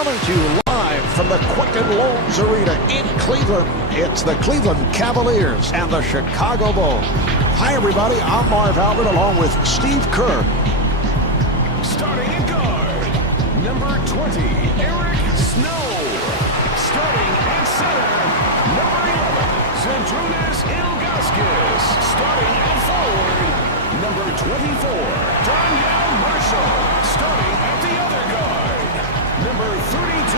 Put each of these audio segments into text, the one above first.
Coming to you live from the Quicken Loans Arena in Cleveland, it's the Cleveland Cavaliers and the Chicago Bulls. Hi, everybody. I'm Marv Albert along with Steve Kerr. Starting at guard, number 20, Eric Snow. Starting at center, number 11, Zydrunas Ilgauskas. Starting at forward, number 24, Donyell Marshall. Starting at the other guard, number 32,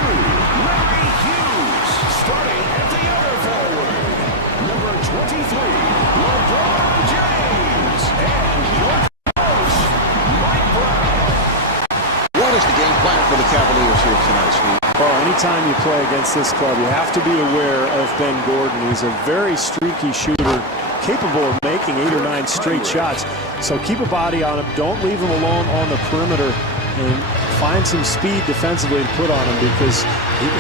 Larry Hughes. Starting at the other forward, number 23, LeBron James. And your coach, Mike Brown. What is the game plan for the Cavaliers here tonight, Steve? Well, anytime you play against this club, you have to be aware of Ben Gordon. He's a very streaky shooter, capable of making 8 or 9 straight shots. So keep a body on him. Don't leave him alone on the perimeter, and find some speed defensively to put on him, because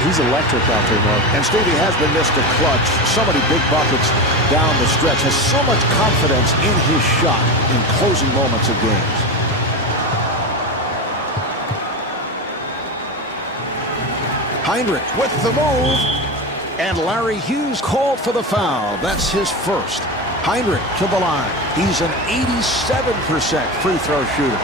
he's electric out there, Mark. And Stevie has been Mr. Clutch. So many big buckets down the stretch. Has so much confidence in his shot in closing moments of games. Heinrich with the move. And Larry Hughes called for the foul. That's his first. Heinrich to the line. He's an 87% free throw shooter.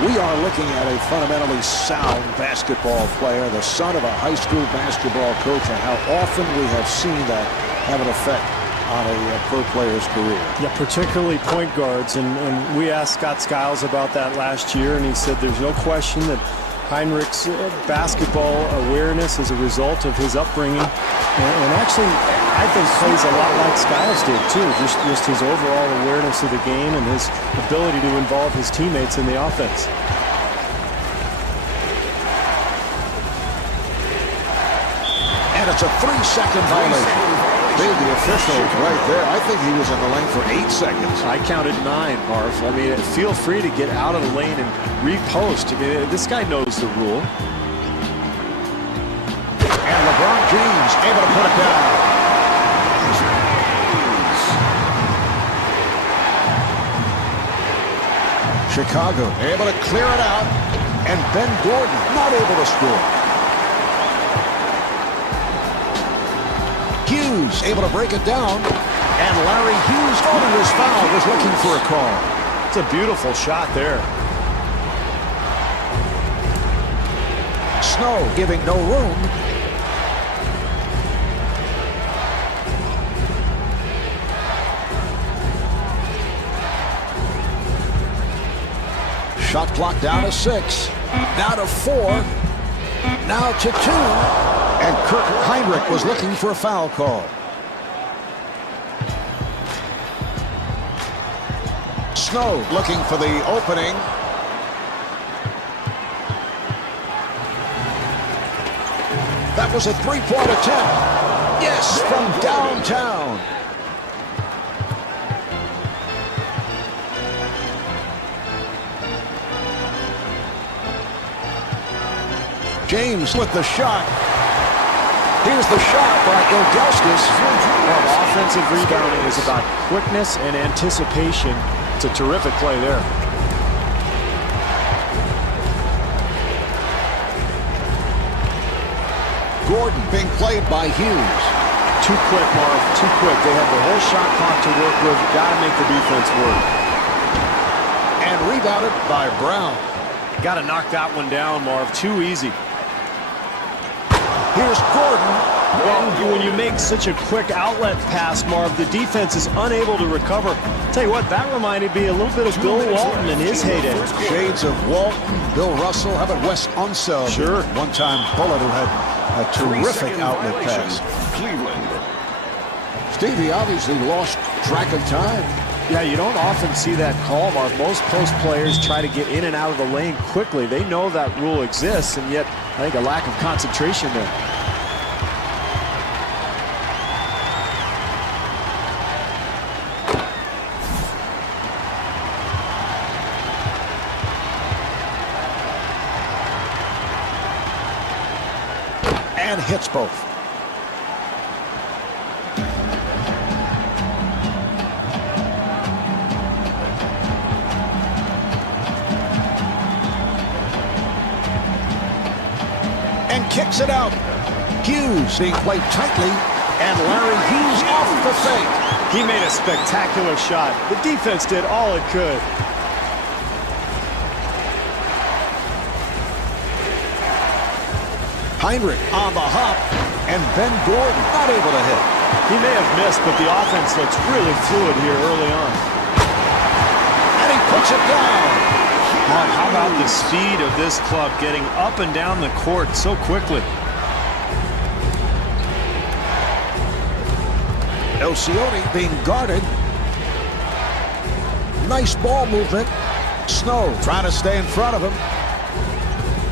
We are looking at a fundamentally sound basketball player, the son of a high school basketball coach, and how often we have seen that have an effect on a pro player's career. Yeah, particularly point guards. And we asked Scott Skiles about that last year, and he said there's no question that Heinrich's basketball awareness is a result of his upbringing. And actually, I think plays a lot like Skiles did, too. Just his overall awareness of the game and his ability to involve his teammates in the offense. And it's a 3-second violation. The official right there. I think he was in the lane for 8 seconds. I counted 9, Marv. I mean, feel free to get out of the lane and repost. I mean, this guy knows the rule. And LeBron James able to put it down. Chicago able to clear it out. And Ben Gordon not able to score. Hughes able to break it down. And Larry Hughes thought he was fouled, was looking for a call. It's a beautiful shot there. Snow giving no room. Shot clock down to 6. Now to 4. Now to 2. And Kirk Heinrich was looking for a foul call. Snow looking for the opening. That was a three-point attempt. Yes, from downtown. James with the shot. Here's the shot by Ilgauskas. Well, offensive rebounding is about quickness and anticipation. It's a terrific play there. Gordon being played by Hughes. Too quick, Marv. Too quick. They have the whole shot clock to work with. Got to make the defense work. And rebounded by Brown. Got to knock that one down, Marv. Too easy. Here's Gordon. Well, when you make such a quick outlet pass, Marv, the defense is unable to recover. Tell you what, that reminded me a little bit of Bill Walton in his heyday. Shades of Walton, Bill Russell. How about Wes Unseld? Sure. One-time Bullet who had a terrific outlet pass. Cleveland. Stevie obviously lost track of time. Yeah, you don't often see that call, Marv. Most post players try to get in and out of the lane quickly. They know that rule exists, and yet I think a lack of concentration there. And hits both. kicks it out. Hughes being played tightly, and Larry Hughes off the fake. He made a spectacular shot. The defense did all it could. Heinrich on the hop, and Ben Gordon not able to hit. He may have missed, but the offense looks really fluid here early on. And he puts it down. Mark, how about the speed of this club getting up and down the court so quickly? Nocioni being guarded. Nice ball movement. Snow trying to stay in front of him.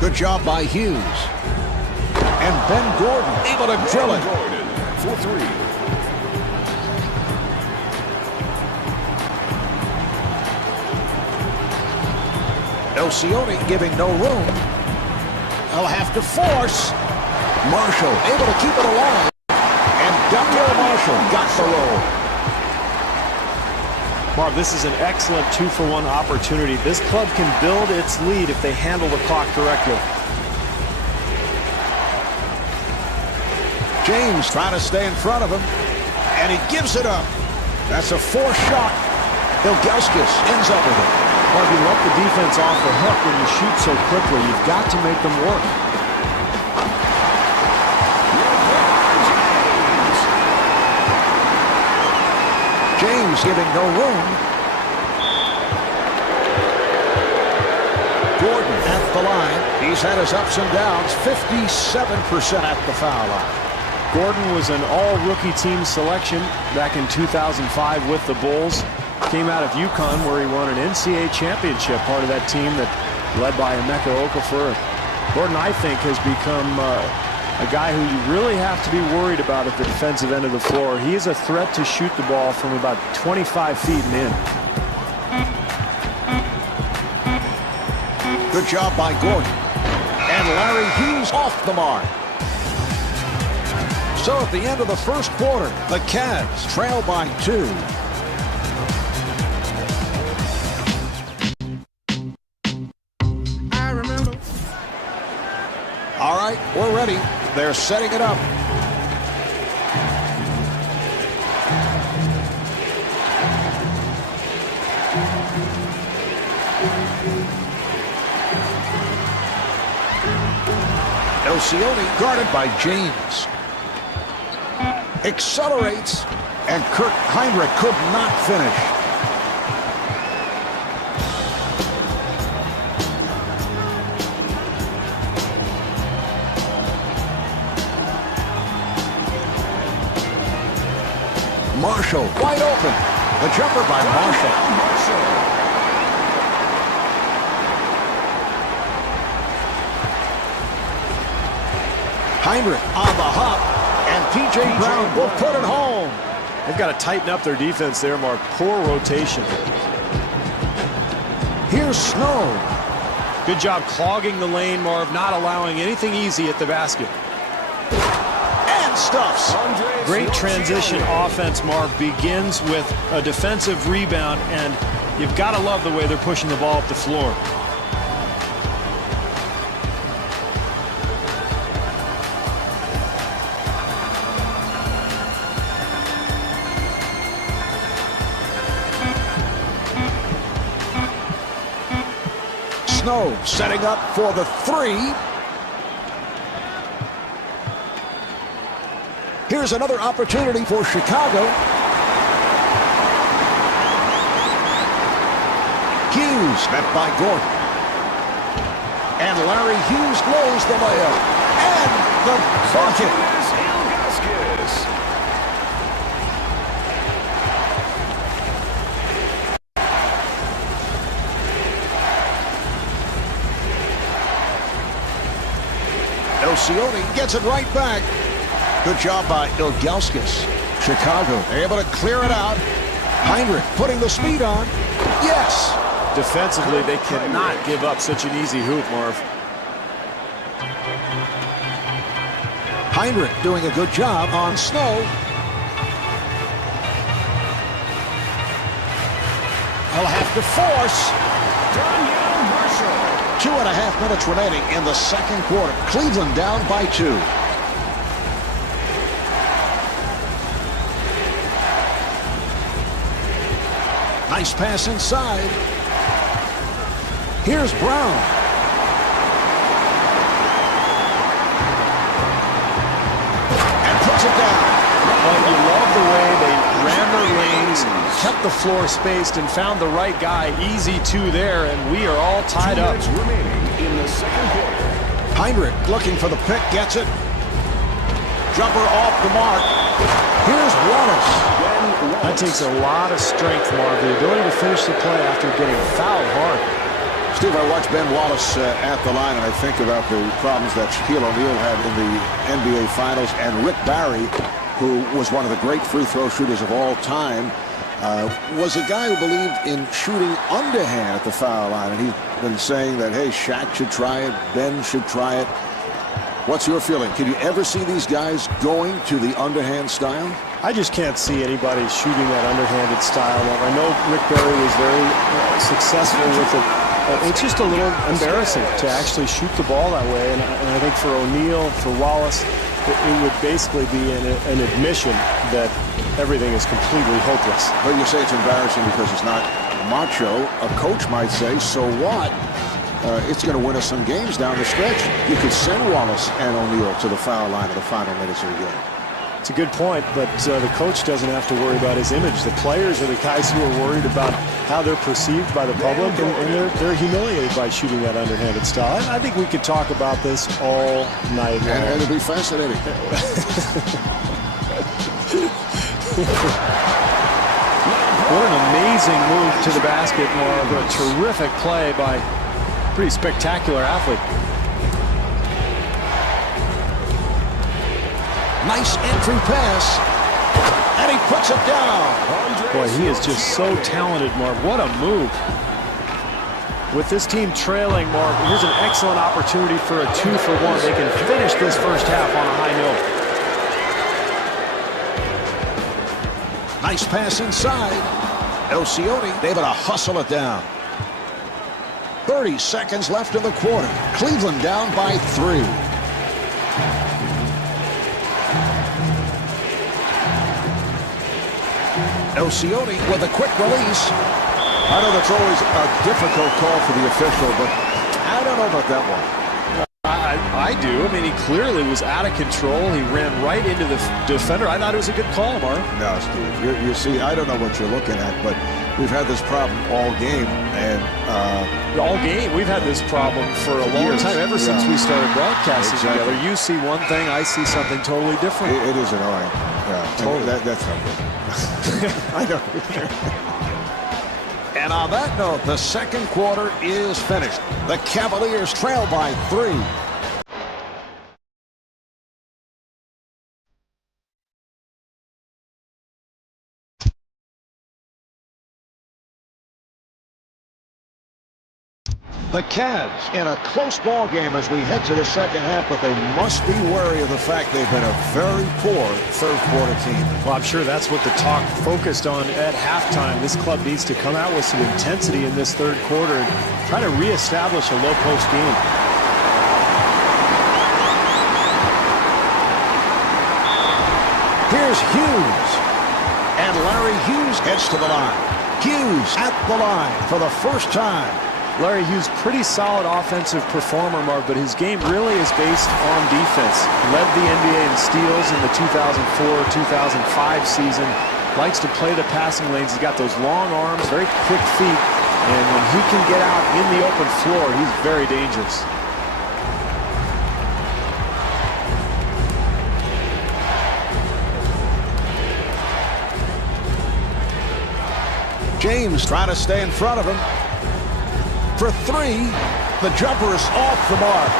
Good job by Hughes. And Ben Gordon able to drill it. Gordon for three. Nocioni giving no room. They'll have to force. Marshall able to keep it alive. And Daniel Marshall got the roll. Marv, this is an excellent 2-for-1 opportunity. This club can build its lead if they handle the clock correctly. James trying to stay in front of him. And he gives it up. That's a forced shot. Ilgauskas ends up with it. Marv, you let the defense off the hook when you shoot so quickly. You've got to make them work. James giving no room. Gordon at the line. He's had his ups and downs. 57% at the foul line. Gordon was an all-rookie team selection back in 2005 with the Bulls. Came out of UConn where he won an NCAA championship, part of that team that led by Emeka Okafor. Gordon, I think, has become a guy who you really have to be worried about at the defensive end of the floor. He is a threat to shoot the ball from about 25 feet and in. Good job by Gordon. And Larry Hughes off the mark. So at the end of the first quarter, the Cavs trail by 2. All right, we're ready. They're setting it up. Nocioni guarded by James. Accelerates, and Kurt Heinrich could not finish. Marshall wide open. The jumper by Marshall. Heinrich on the hop, and P.J. Brown will put it home. They've got to tighten up their defense there, Mark. Poor rotation. Here's Snow. Good job clogging the lane, Marv, not allowing anything easy at the basket. And stuffs. Great transition offense, Marv, begins with a defensive rebound, and you've got to love the way they're pushing the ball up the floor. Snow setting up for the 3. Here's another opportunity for Chicago. Hughes met by Gordon. And Larry Hughes blows the layup. And the bucket. Nocioni gets it right back. Good job by Ilgauskas. Chicago able to clear it out. Heinrich putting the speed on. Yes. Defensively, they cannot give up such an easy hoop, Marv. Heinrich doing a good job on Snow. He'll have to force. Daniel Marshall. 2.5 minutes remaining in the second quarter. Cleveland down by 2. Nice pass inside. Here's Brown. And puts it down. Well, you love the way they ran their lanes, kept the floor spaced, and found the right guy. Easy 2 there, and we are all tied 2 up. minutes remaining in the second quarter. Heinrich looking for the pick, gets it. Jumper off the mark. Here's Wallace. That takes a lot of strength, Marv. The ability to finish the play after getting fouled hard. Steve, I watched Ben Wallace at the line, and I think about the problems that Shaquille O'Neal had in the NBA Finals, and Rick Barry, who was one of the great free throw shooters of all time, was a guy who believed in shooting underhand at the foul line, and he's been saying that, hey, Shaq should try it, Ben should try it. What's your feeling? Can you ever see these guys going to the underhand style? I just can't see anybody shooting that underhanded style. I know Rick Barry was very successful with it. It's just a little embarrassing to actually shoot the ball that way, and I think for O'Neal, for Wallace, it would basically be an admission that everything is completely hopeless. But you say it's embarrassing because it's not macho. A coach might say, so what? It's going to win us some games down the stretch. You could send Wallace and O'Neal to the foul line in the final minutes of the game. It's a good point, but the coach doesn't have to worry about his image. The players are the guys who are worried about how they're perceived by the public, and they're humiliated by shooting that underhanded style. I think we could talk about this all night long. And it'll be fascinating. What an amazing move to the basket, Marv. A terrific play by a pretty spectacular athlete. Nice entry pass. And he puts it down. Boy, he is just so talented, Marv. What a move. With this team trailing, Marv, here's an excellent opportunity for a 2-for-1. They can finish this first half on a high note. Nice pass inside. Osioni able to hustle it down. 30 seconds left in the quarter. Cleveland down by 3. Osioni with a quick release. I know that's always a difficult call for the official, but I don't know about that one. I do. I mean, he clearly was out of control. He ran right into the defender. I thought it was a good call, Marv. No, Steve. You see, I don't know what you're looking at, but we've had this problem all game. And all game, we've had this problem for a long time, ever since we started broadcasting together. You see one thing, I see something totally different. It is annoying. Yeah, totally. That's not good. I know. And on that note, the second quarter is finished. The Cavaliers trail by 3. The Cavs in a close ball game as we head to the second half, but they must be wary of the fact they've been a very poor third quarter team. Well, I'm sure that's what the talk focused on at halftime. This club needs to come out with some intensity in this third quarter and try to reestablish a low post game. Here's Hughes. And Larry Hughes heads to the line. Hughes at the line for the first time. Larry Hughes, pretty solid offensive performer, Marv, but his game really is based on defense. Led the NBA in steals in the 2004-2005 season. Likes to play the passing lanes. He's got those long arms, very quick feet, and when he can get out in the open floor, he's very dangerous. James trying to stay in front of him. For 3, the jumper is off the mark.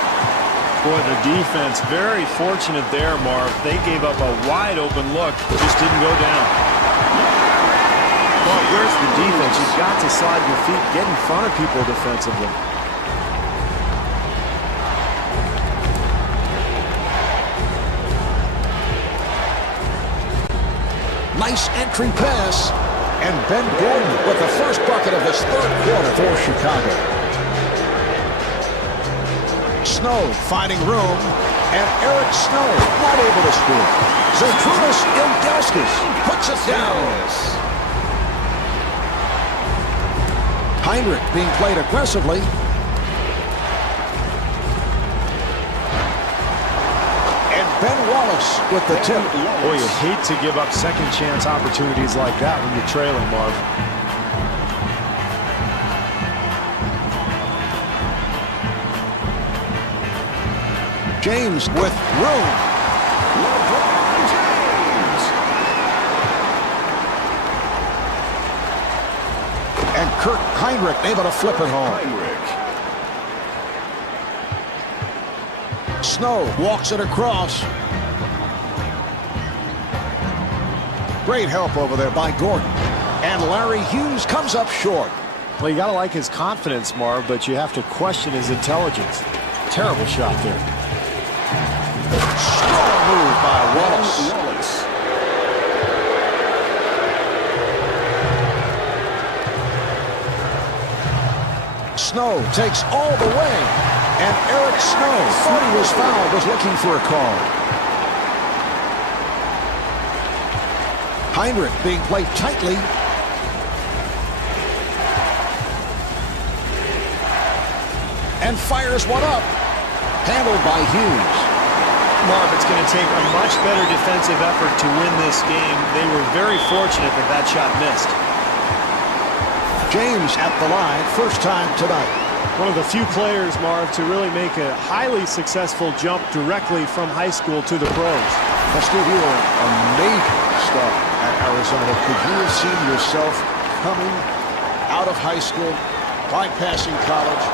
Boy, the defense very fortunate there, Marv. They gave up a wide open look, just didn't go down. Well, where's the defense? You've got to slide your feet, get in front of people defensively. Nice entry pass. And Ben Gordon with the first bucket of this third quarter for Chicago. Snow finding room, and Eric Snow not able to score. Zydrunas Ilgauskas puts it down. Heinrich being played aggressively. And Ben Wallace with the tip. Boy, you hate to give up second chance opportunities like that when you're trailing, Marv. James with room. LeBron James. And Kurt Heinrich able to flip it home. Heinrich. Snow walks it across. Great help over there by Gordon. And Larry Hughes comes up short. Well, you got to like his confidence, Marv, but you have to question his intelligence. Terrible shot there. Strong move by Wallace. Wallace. Snow takes all the way. And Eric Snow thought he was fouled, was looking for a call. Heinrich being played tightly. And fires one up. Handled by Hughes. Marv, it's going to take a much better defensive effort to win this game. They were very fortunate that that shot missed. James at the line, first time tonight. One of the few players, Marv, to really make a highly successful jump directly from high school to the pros. Now, Steve, you were a major star at Arizona. Could you have seen yourself coming out of high school, bypassing college,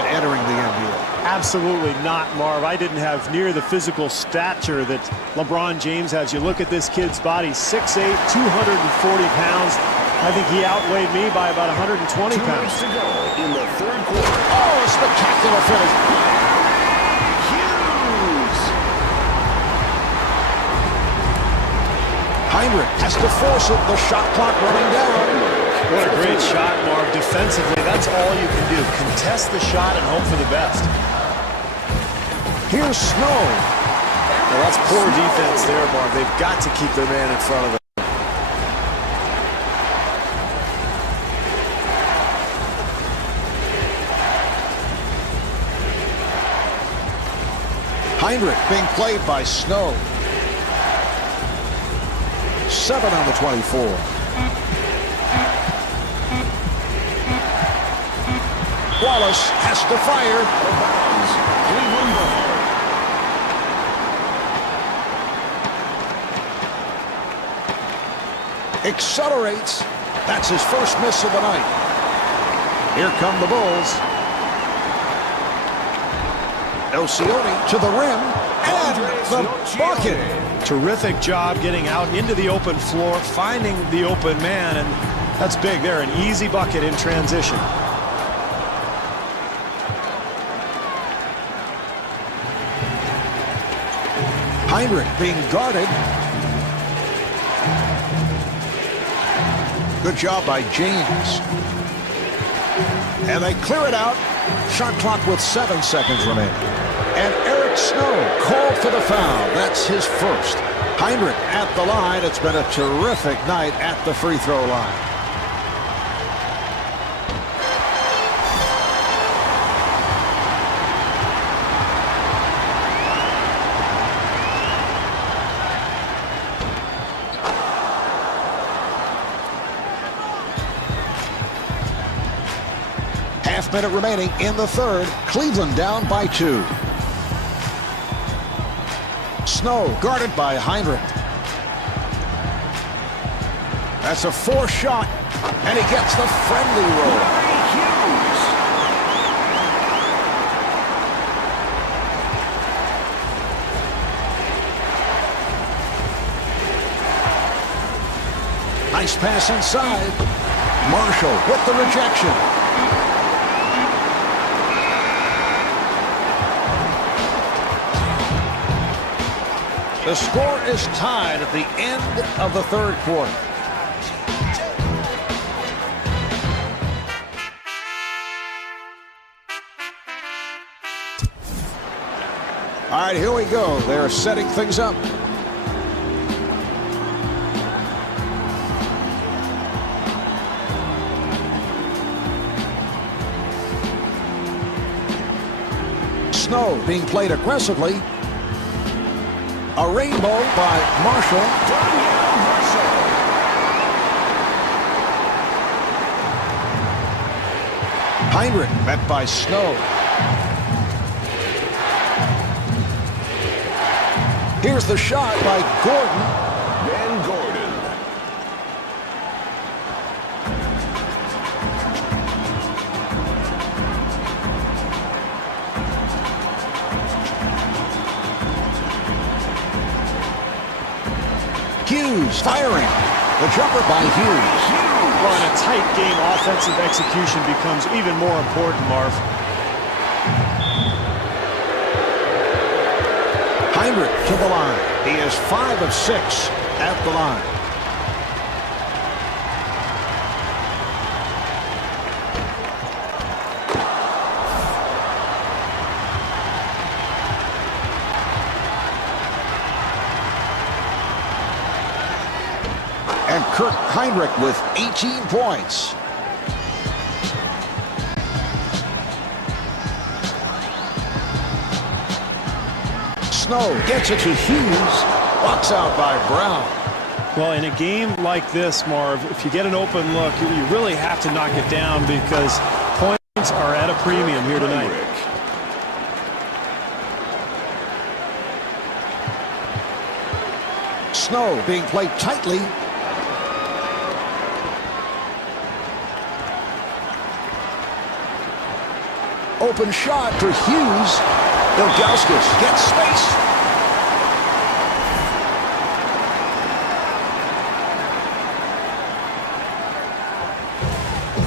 and entering the NBA? Absolutely not, Marv. I didn't have near the physical stature that LeBron James has. You look at this kid's body, 6'8", 240 pounds. I think he outweighed me by about 120 2 pounds. minutes to go in the third quarter. Oh, a spectacular finish. Hughes. Heinrich has to force it. The shot clock running down. What a great shot, Marv. Defensively, that's all you can do. Contest the shot and hope for the best. Here's Snow. Well, that's poor defense there, Marv. They've got to keep their man in front of them. Heinrich being played by Snow. 7 on the 24. Wallace has to fire. Cleveland ball. Accelerates. That's his first miss of the night. Here come the Bulls. Nocioni to the rim, and the bucket. Terrific job getting out into the open floor, finding the open man, and that's big there. An easy bucket in transition. Heinrich being guarded. Good job by James. And they clear it out. Shot clock with 7 seconds remaining. And Eric Snow called for the foul. That's his first. Heinrich at the line. It's been a terrific night at the free throw line. Half-minute remaining in the third. Cleveland down by 2. Snow guarded by Heinrich. That's a 4 shot, and he gets the friendly roll. Hughes. Nice pass inside. Marshall with the rejection. The score is tied at the end of the third quarter. All right, here we go. They're setting things up. Snow being played aggressively. A rainbow by Marshall. Danielle Marshall. Heinrich met by Snow. Here's the shot by Gordon. Ben Gordon. Hughes firing. The jumper by Hughes. Well, in a tight game, offensive execution becomes even more important, Marv. Heinrich to the line. He is 5 of 6 at the line. And Kurt Heinrich with 18 points. Snow gets it to Hughes. Box out by Brown. Well, in a game like this, Marv, if you get an open look, you really have to knock it down because points are at a premium here tonight. Snow being played tightly. Open shot for Hughes. Ilgauskas gets space.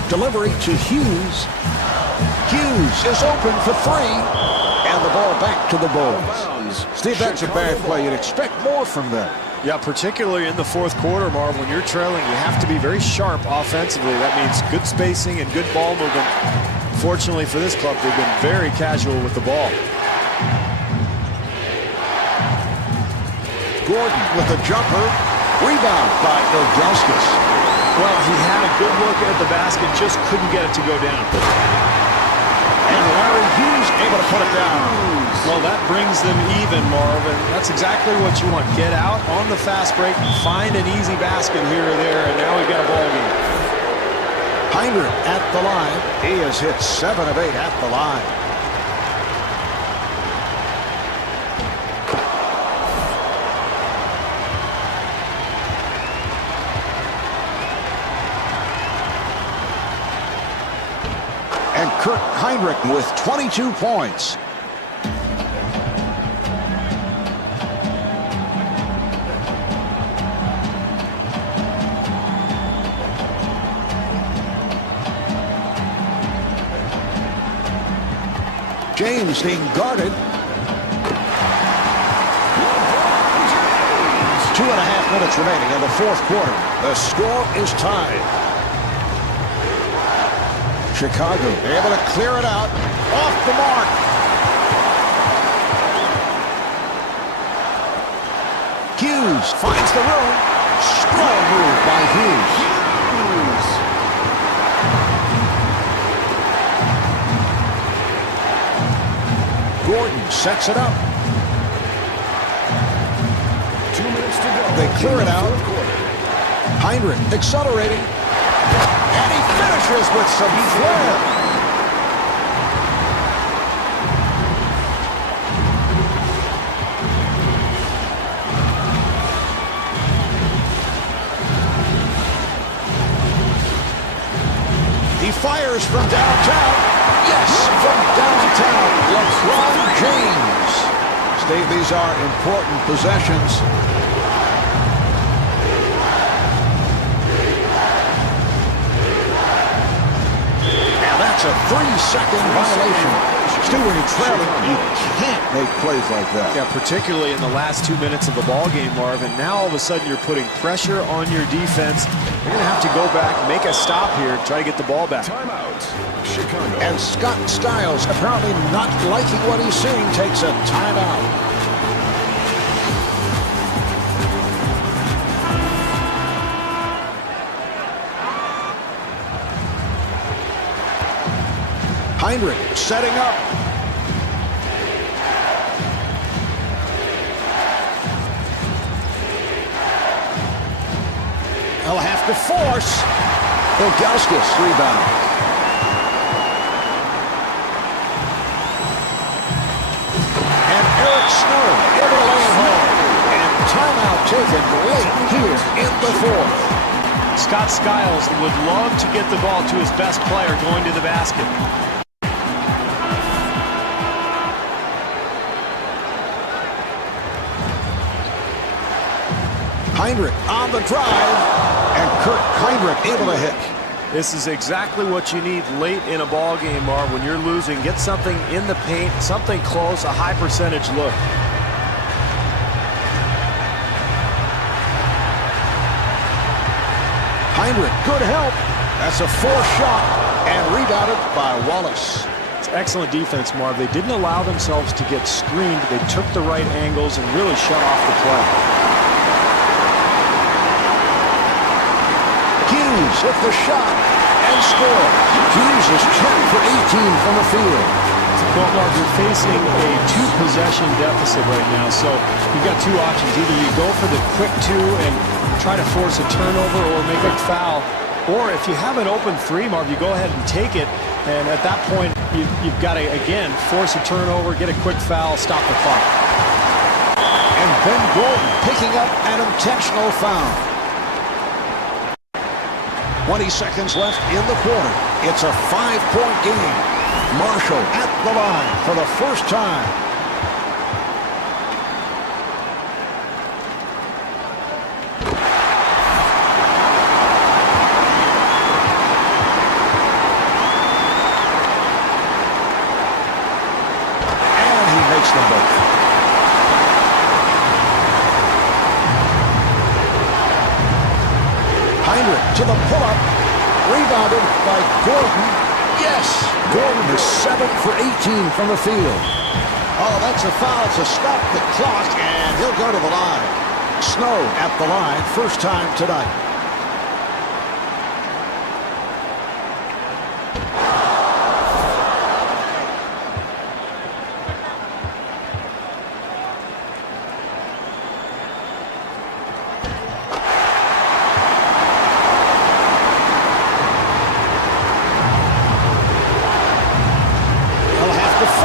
Delivery to Hughes. Hughes is open for 3. And the ball back to the Bulls. Steve, that's a bad play. You'd expect more from them. Yeah, particularly in the fourth quarter, Marv, when you're trailing, you have to be very sharp offensively. That means good spacing and good ball movement. Fortunately for this club, they've been very casual with the ball. Gordon with a jumper. Rebound by Ilgauskas. Well, he had a good look at the basket, just couldn't get it to go down. And Larry Hughes able to put it down. Well, that brings them even, Marv, and that's exactly what you want. Get out on the fast break, find an easy basket here or there, and now we've got a ball game. Heinrich at the line. He has hit 7 of 8 at the line. And Kurt Heinrich with 22 points. James being guarded. 2.5 minutes remaining in the fourth quarter. The score is tied. Chicago able to clear it out. Off the mark. Hughes finds the room. Strong move by Hughes. Gordon sets it up. 2 minutes to go. They clear it out. Heinrich accelerating. And he finishes with some flair. He fires from downtown. Yes, from downtown. LeBron James. Steve, these are important possessions. And that's a 3-second violation. Stu, when you're trailing, you can't make plays like that. Yeah, particularly in the last 2 minutes of a ball game, Marvin. Now all of a sudden you're putting pressure on your defense. You're going to have to go back, make a stop here, try to get the ball back. Timeout. Chicago. And Scott Skiles, apparently not liking what he's seeing, takes a timeout. Heinrich setting up. He'll have to force. Ilgauskas rebound. And Eric Snow able to lay it home. And timeout taken late here in the fourth. Scott Skiles would love to get the ball to his best player going to the basket. Heinrich on the drive, and Kurt Heinrich able to hit. This is exactly what you need late in a ball game, Marv. When you're losing, get something in the paint, something close, a high percentage look. Heinrich, good help. That's a forced shot, and rebounded by Wallace. It's excellent defense, Marv. They didn't allow themselves to get screened. They took the right angles and really shut off the play. Hughes with the shot and score. Hughes is 10 for 18 from the field. Well, Marv, you're facing a two-possession deficit right now, so you've got two options. Either you go for the quick two and try to force a turnover or make a foul, or if you have an open three, Marv, you go ahead and take it, and at that point, you've got to, again, force a turnover, get a quick foul, stop the clock. And Ben Gordon picking up an intentional foul. 20 seconds left in the quarter. It's a 5-point game. Marshall at the line for the first time. And he makes them both. Heinrich to the pull-up. Rebounded by Gordon. Yes! Gordon is 7 for 18 from the field. Oh, that's a foul to stop the clock, and he'll go to the line. Snow at the line, first time tonight.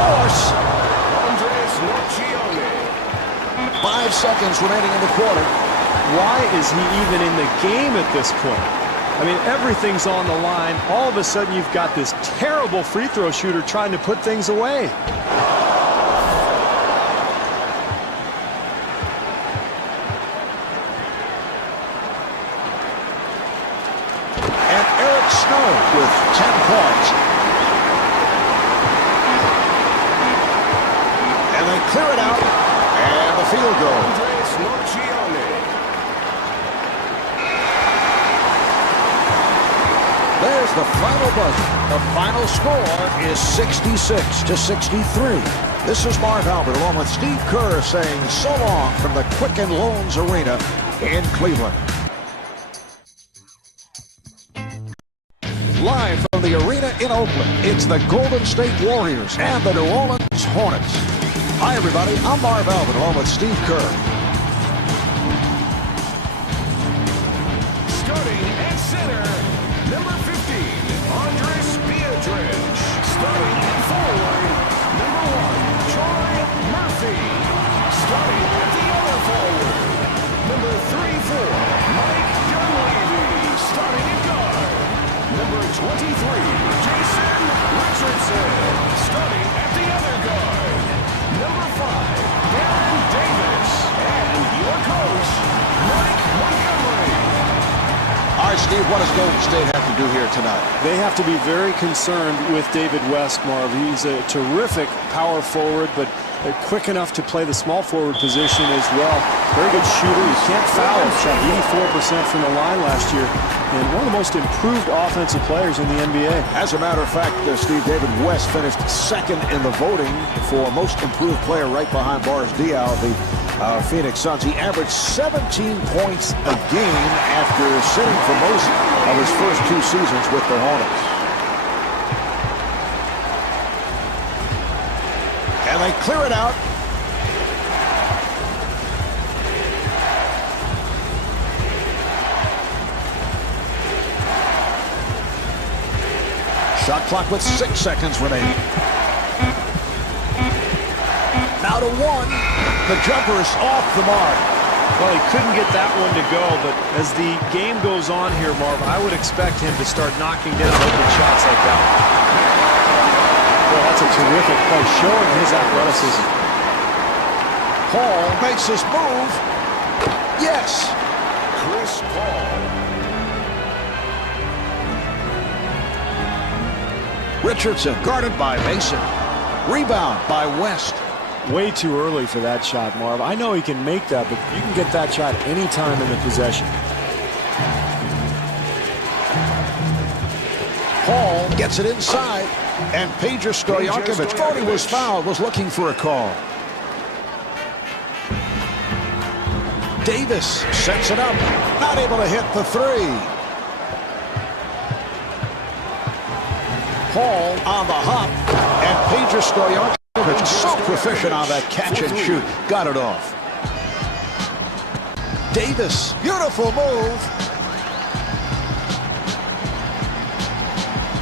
Andres Nocioni. 5 seconds remaining in the quarter. Why is he even in the game at this point? I mean, everything's on the line. All of a sudden, you've got this terrible free throw shooter trying to put things away. And Eric Snow with 10 points. And they clear it out, and the field goal. Andres Nocioni. There's the final buzzer. The final score is 66-63. This is Marv Albert along with Steve Kerr saying so long from the Quicken Loans Arena in Cleveland. Live from the arena in Oakland, it's the Golden State Warriors and the New Orleans Hornets. Hi, everybody. I'm Marv Albert along with Steve Kerr. Starting at center, number 15, Andres Pietrich. Starting at forward, number 1, Troy Murphy. Starting at the other forward, number 34, Mike Dunleavy. Starting at guard, number 23, Jason Richardson. Starting at the other guard, number 5, Baron Davis. And your coach, Mike Montgomery. Our Steve, what does Golden State have to do here tonight? They have to be very concerned with David West, Marv. He's a terrific power forward, but quick enough to play the small forward position as well. Very good shooter. You can't foul him. Shot 84% from the line last year. And one of the most improved offensive players in the NBA. As a matter of fact, Steve, David West finished second in the voting for most improved player right behind Boris Diaw, the Phoenix Suns. He averaged 17 points a game after sitting for most of his first 2 seasons with the Hornets. And they clear it out. Shot clock with 6 seconds remaining. Now to 1. The jumper is off the mark. Well, he couldn't get that one to go, but as the game goes on here, Marv, I would expect him to start knocking down open shots like that. Well, that's a terrific play, showing his athleticism. Paul makes his move. Yes. Chris Paul. Richardson guarded by Mason. Rebound by West. Way too early for that shot, Marv. I know he can make that, but you can get that shot anytime in the possession. Paul gets it inside, and Peja Stojakovic thought he was fouled, was looking for a call. Davis sets it up, not able to hit the 3. Paul on the hop, and Peja Stojakovic so proficient on that catch and shoot, got it off. Davis, beautiful move.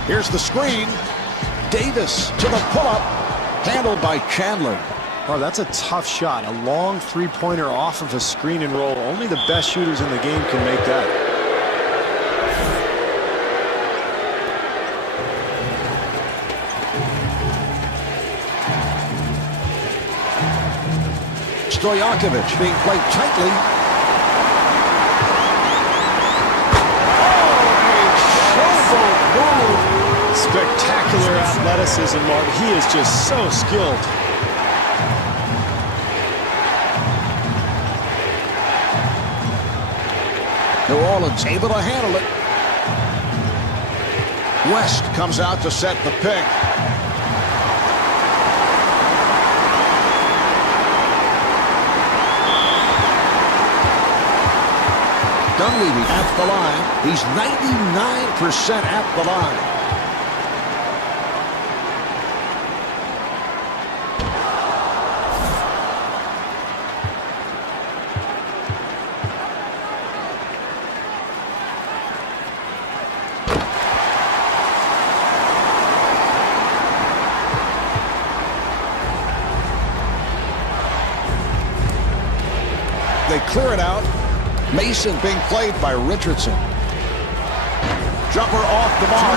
Here's the screen. Davis to the pull-up, handled by Chandler. Oh, that's a tough shot. A long three-pointer off of a screen and roll. Only the best shooters in the game can make that. Stojakovic being played tightly. Showboat move. Spectacular athleticism, Mark. He is just so skilled. New Orleans able to handle it. West comes out to set the pick. Dunleavy at the line. He's 99% at the line. They clear it out. Mason being played by Richardson. Jumper off the mark.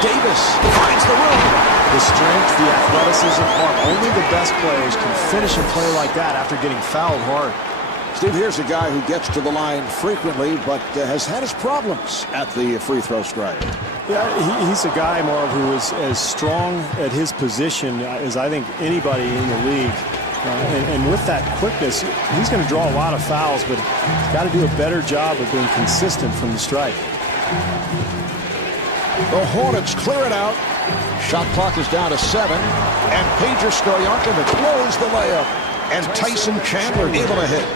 Davis finds the room. The strength, the athleticism, only the best players can finish a play like that after getting fouled hard. Steve, here's a guy who gets to the line frequently, but has had his problems at the free throw strike. Yeah, he's a guy, Marv, who is as strong at his position as I think anybody in the league. And with that quickness, he's going to draw a lot of fouls, but he's got to do a better job of being consistent from the strike. The Hornets clear it out. Shot clock is down to 7. And Peja Stojakovic blows the layup. And Tyson Chandler able to hit.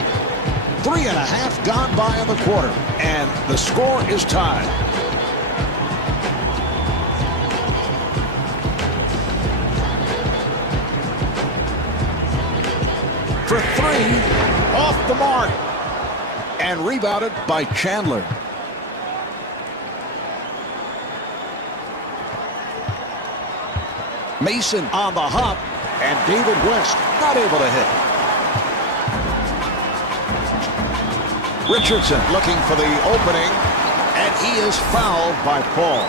3.5 gone by in the quarter. And the score is tied. For 3, off the mark, and rebounded by Chandler. Mason on the hop, and David West not able to hit. Richardson looking for the opening, and he is fouled by Paul.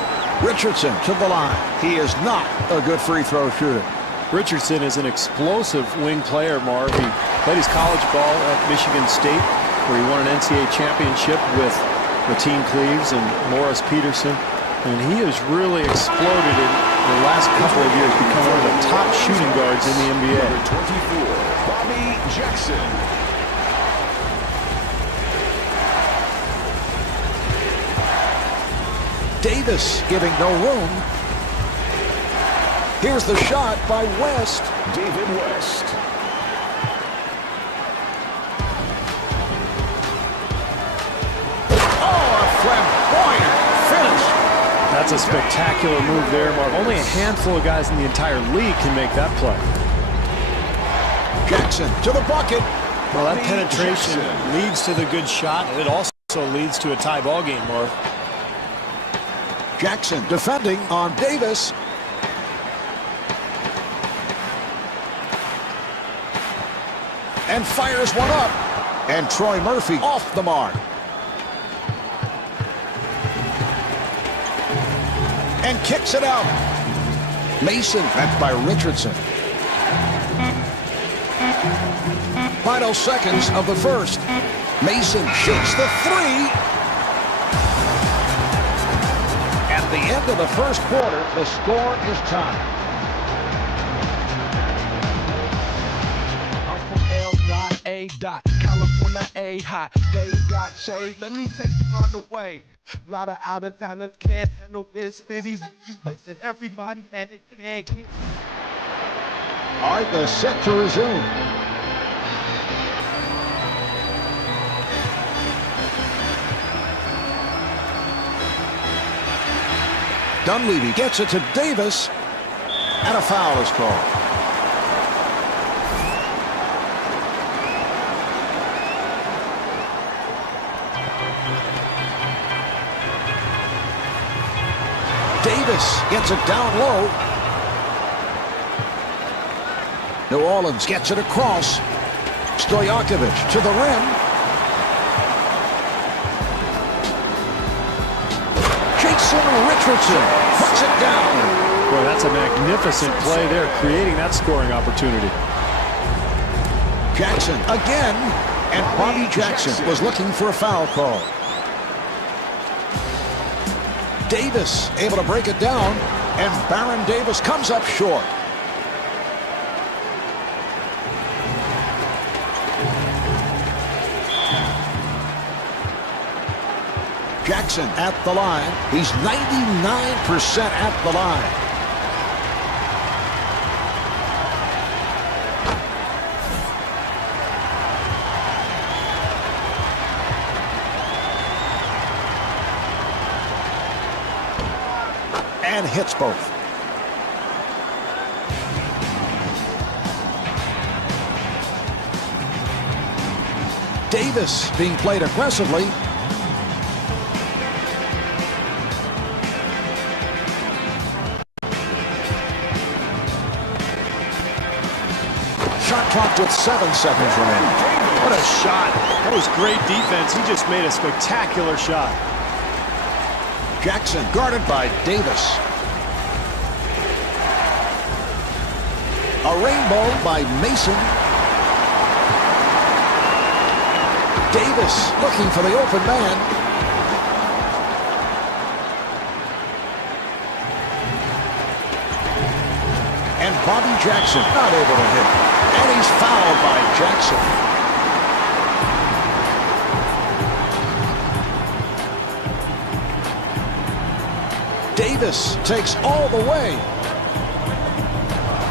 Richardson to the line. He is not a good free throw shooter. Richardson is an explosive wing player, Marv. He Played his college ball at Michigan State, where he won an NCAA championship with Mateen Cleaves and Morris Peterson. And he has really exploded in the last couple of years, become one of the top shooting guards in the NBA. Number 24, Bobby Jackson. Davis giving no room. Here's the shot by West. David West. Oh, a flamboyant finish. That's a spectacular move there, Marv. Only a handful of guys in the entire league can make that play. Jackson to the bucket. Well, that penetration leads to the good shot, and it also leads to a tie ball game, Marv. Jackson defending on Davis. And fires one up. And Troy Murphy off the mark. And kicks it out. Mason met by Richardson. Final seconds of the first. Mason shoots the three. At the end of the first quarter, the score is tied. I'm from L.A. California A hot. They got shade. Let me take you on the way. A lot of out of towners can't handle this. Cities, everybody and it can't keep. All right, they're set to resume. Dunleavy gets it to Davis, and a foul is called. Davis gets it down low. New Orleans gets it across. Stojakovic to the rim. Jason Richardson puts it down. Boy, that's a magnificent play there, creating that scoring opportunity. Jackson again, and Bobby Jackson was looking for a foul call. Davis able to break it down, and Baron Davis comes up short. Jackson at the line. He's 99% at the line. And hits both. Davis being played aggressively. Shot clock with 7 seconds remaining. What a shot. That was great defense. He just made a spectacular shot. Jackson guarded by Davis. A rainbow by Mason. Davis looking for the open man. And Bobby Jackson not able to hit. And he's fouled by Jackson. Davis takes all the way.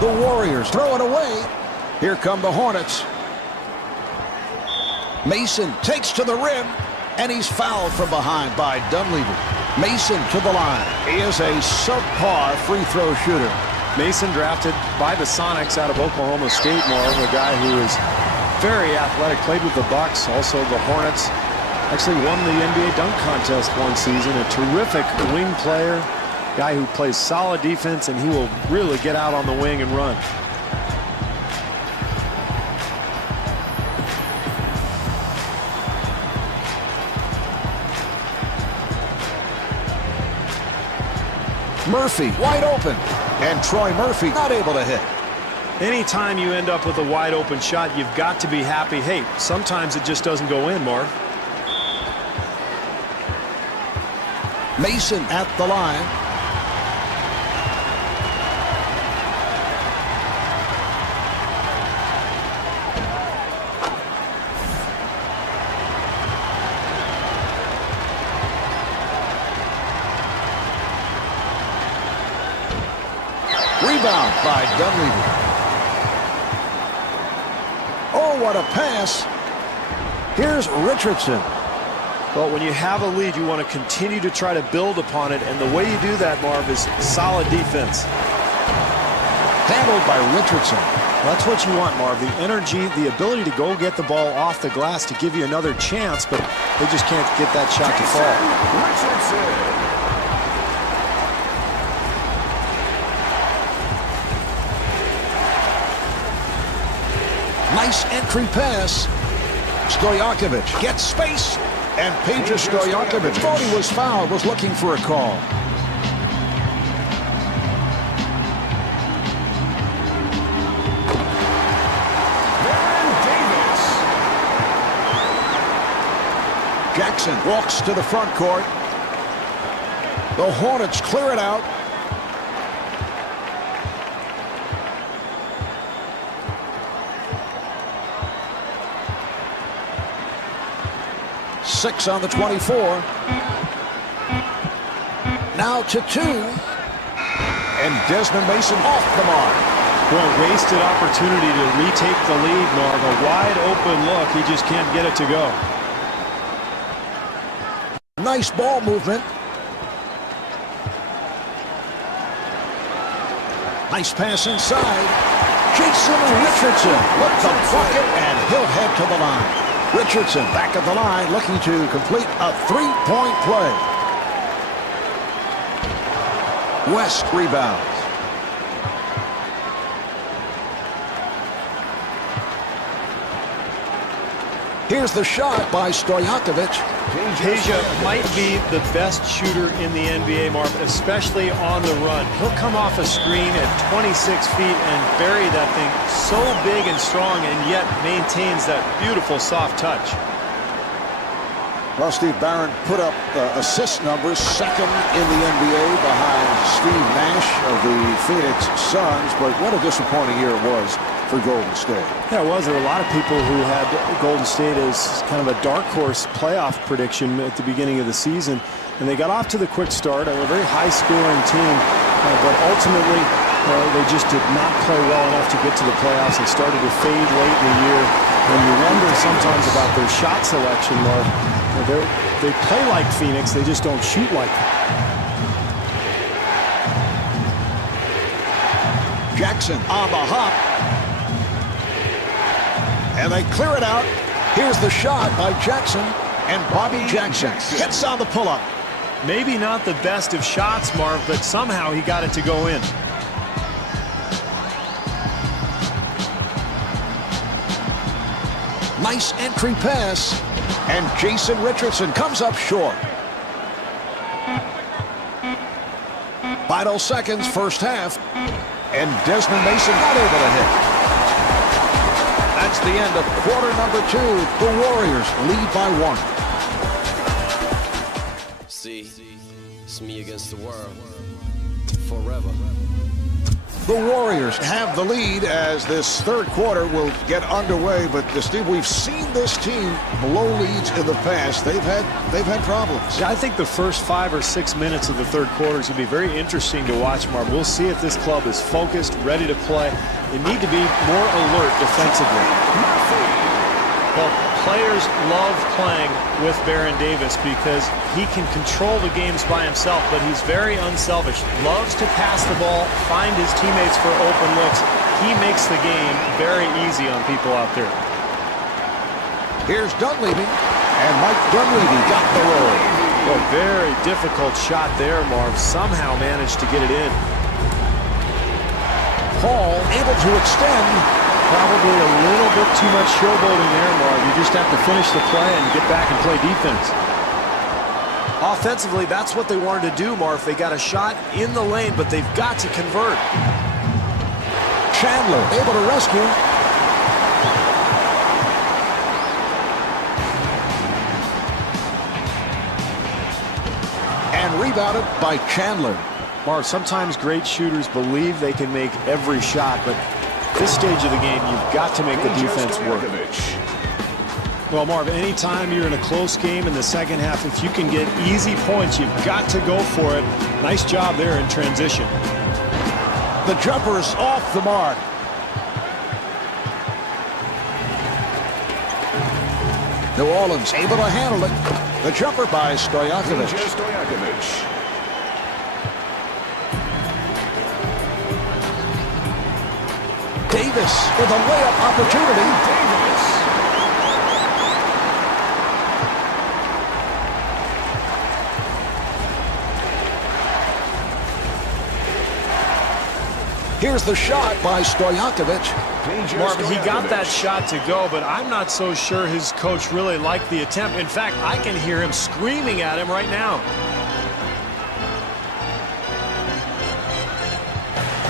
The Warriors throw it away. Here come the Hornets. Mason takes to the rim, and he's fouled from behind by Dunleavy. Mason to the line. He is a subpar free throw shooter. Mason drafted by the Sonics out of Oklahoma State, Marv, a guy who is very athletic, played with the Bucks, also the Hornets. Actually won the NBA dunk contest one season. A terrific wing player, guy who plays solid defense, and he will really get out on the wing and run. Murphy wide open, and Troy Murphy not able to hit. Anytime you end up with a wide open shot, you've got to be happy. Hey, sometimes it just doesn't go in, Marv. Mason at the line. Rebound by Dunleavy. Oh, what a pass. Here's Richardson. But when you have a lead, you want to continue to try to build upon it, and the way you do that, Marv, is solid defense. Handled by Richardson. That's what you want, Marv. The energy, the ability to go get the ball off the glass to give you another chance, but they just can't get that shot to fall. Richardson. Nice entry pass. Stojakovic gets space. And Peja Stojakovic thought he was fouled, was looking for a call. Baron Davis. Jackson walks to the front court. The Hornets clear it out. Six on the 24. Now to 2. And Desmond Mason off the mark. Boy, wasted opportunity to retake the lead, Marv. A wide open look. He just can't get it to go. Nice ball movement. Nice pass inside. Jason Richardson with the bucket, and he'll head to the line. Richardson back at the line, looking to complete a three-point play. West rebounds. Here's the shot by Stojakovic. Peja might be the best shooter in the NBA, Marv, especially on the run. He'll come off a screen at 26 feet and bury that thing so big and strong, and yet maintains that beautiful soft touch. Well, Steve Barron put up assist numbers, second in the NBA behind Steve Nash of the Phoenix Suns, but what a disappointing year it was for Golden State. Yeah, it was. There were a lot of people who had Golden State as kind of a dark horse playoff prediction at the beginning of the season, and they got off to the quick start. A very high-scoring team, but ultimately they just did not play well enough to get to the playoffs and started to fade late in the year. And you wonder sometimes about their shot selection, Mark. They play like Phoenix, they just don't shoot like them. Jackson on the hop. And they clear it out. Here's the shot by Jackson. And Bobby Jackson gets on the pull-up. Maybe not the best of shots, Marv, but somehow he got it to go in. Nice entry pass. And Jason Richardson comes up short. Final seconds, first half. And Desmond Mason not able to hit. That's the end of quarter number 2. The Warriors lead by 1. See, it's me against the world. Forever. The Warriors have the lead as this third quarter will get underway. But Steve, we've seen this team blow leads in the past. They've had problems. Yeah, I think the first 5 or 6 minutes of the third quarter is going to be very interesting to watch, Marv. We'll see if this club is focused, ready to play. They need to be more alert defensively. Well, players love playing with Baron Davis because he can control the games by himself, but he's very unselfish. Loves to pass the ball, find his teammates for open looks. He makes the game very easy on people out there. Here's Dunleavy, and Mike Dunleavy got the roll. A very difficult shot there, Marv. Somehow managed to get it in. Paul able to extend. Probably a little bit too much showboating there, Marv. You just have to finish the play and get back and play defense. Offensively, that's what they wanted to do, Marv. They got a shot in the lane, but they've got to convert. Chandler able to rescue. And rebounded by Chandler. Marv, sometimes great shooters believe they can make every shot, but at this stage of the game, you've got to make the defense work. Well, Marv, anytime you're in a close game in the second half, if you can get easy points, you've got to go for it. Nice job there in transition. The jumper's off the mark. New Orleans able to handle it. The jumper by Stojakovic. Davis with a layup opportunity. Here's the shot by Stojakovic. Marvin, he got that shot to go, but I'm not so sure his coach really liked the attempt. In fact, I can hear him screaming at him right now.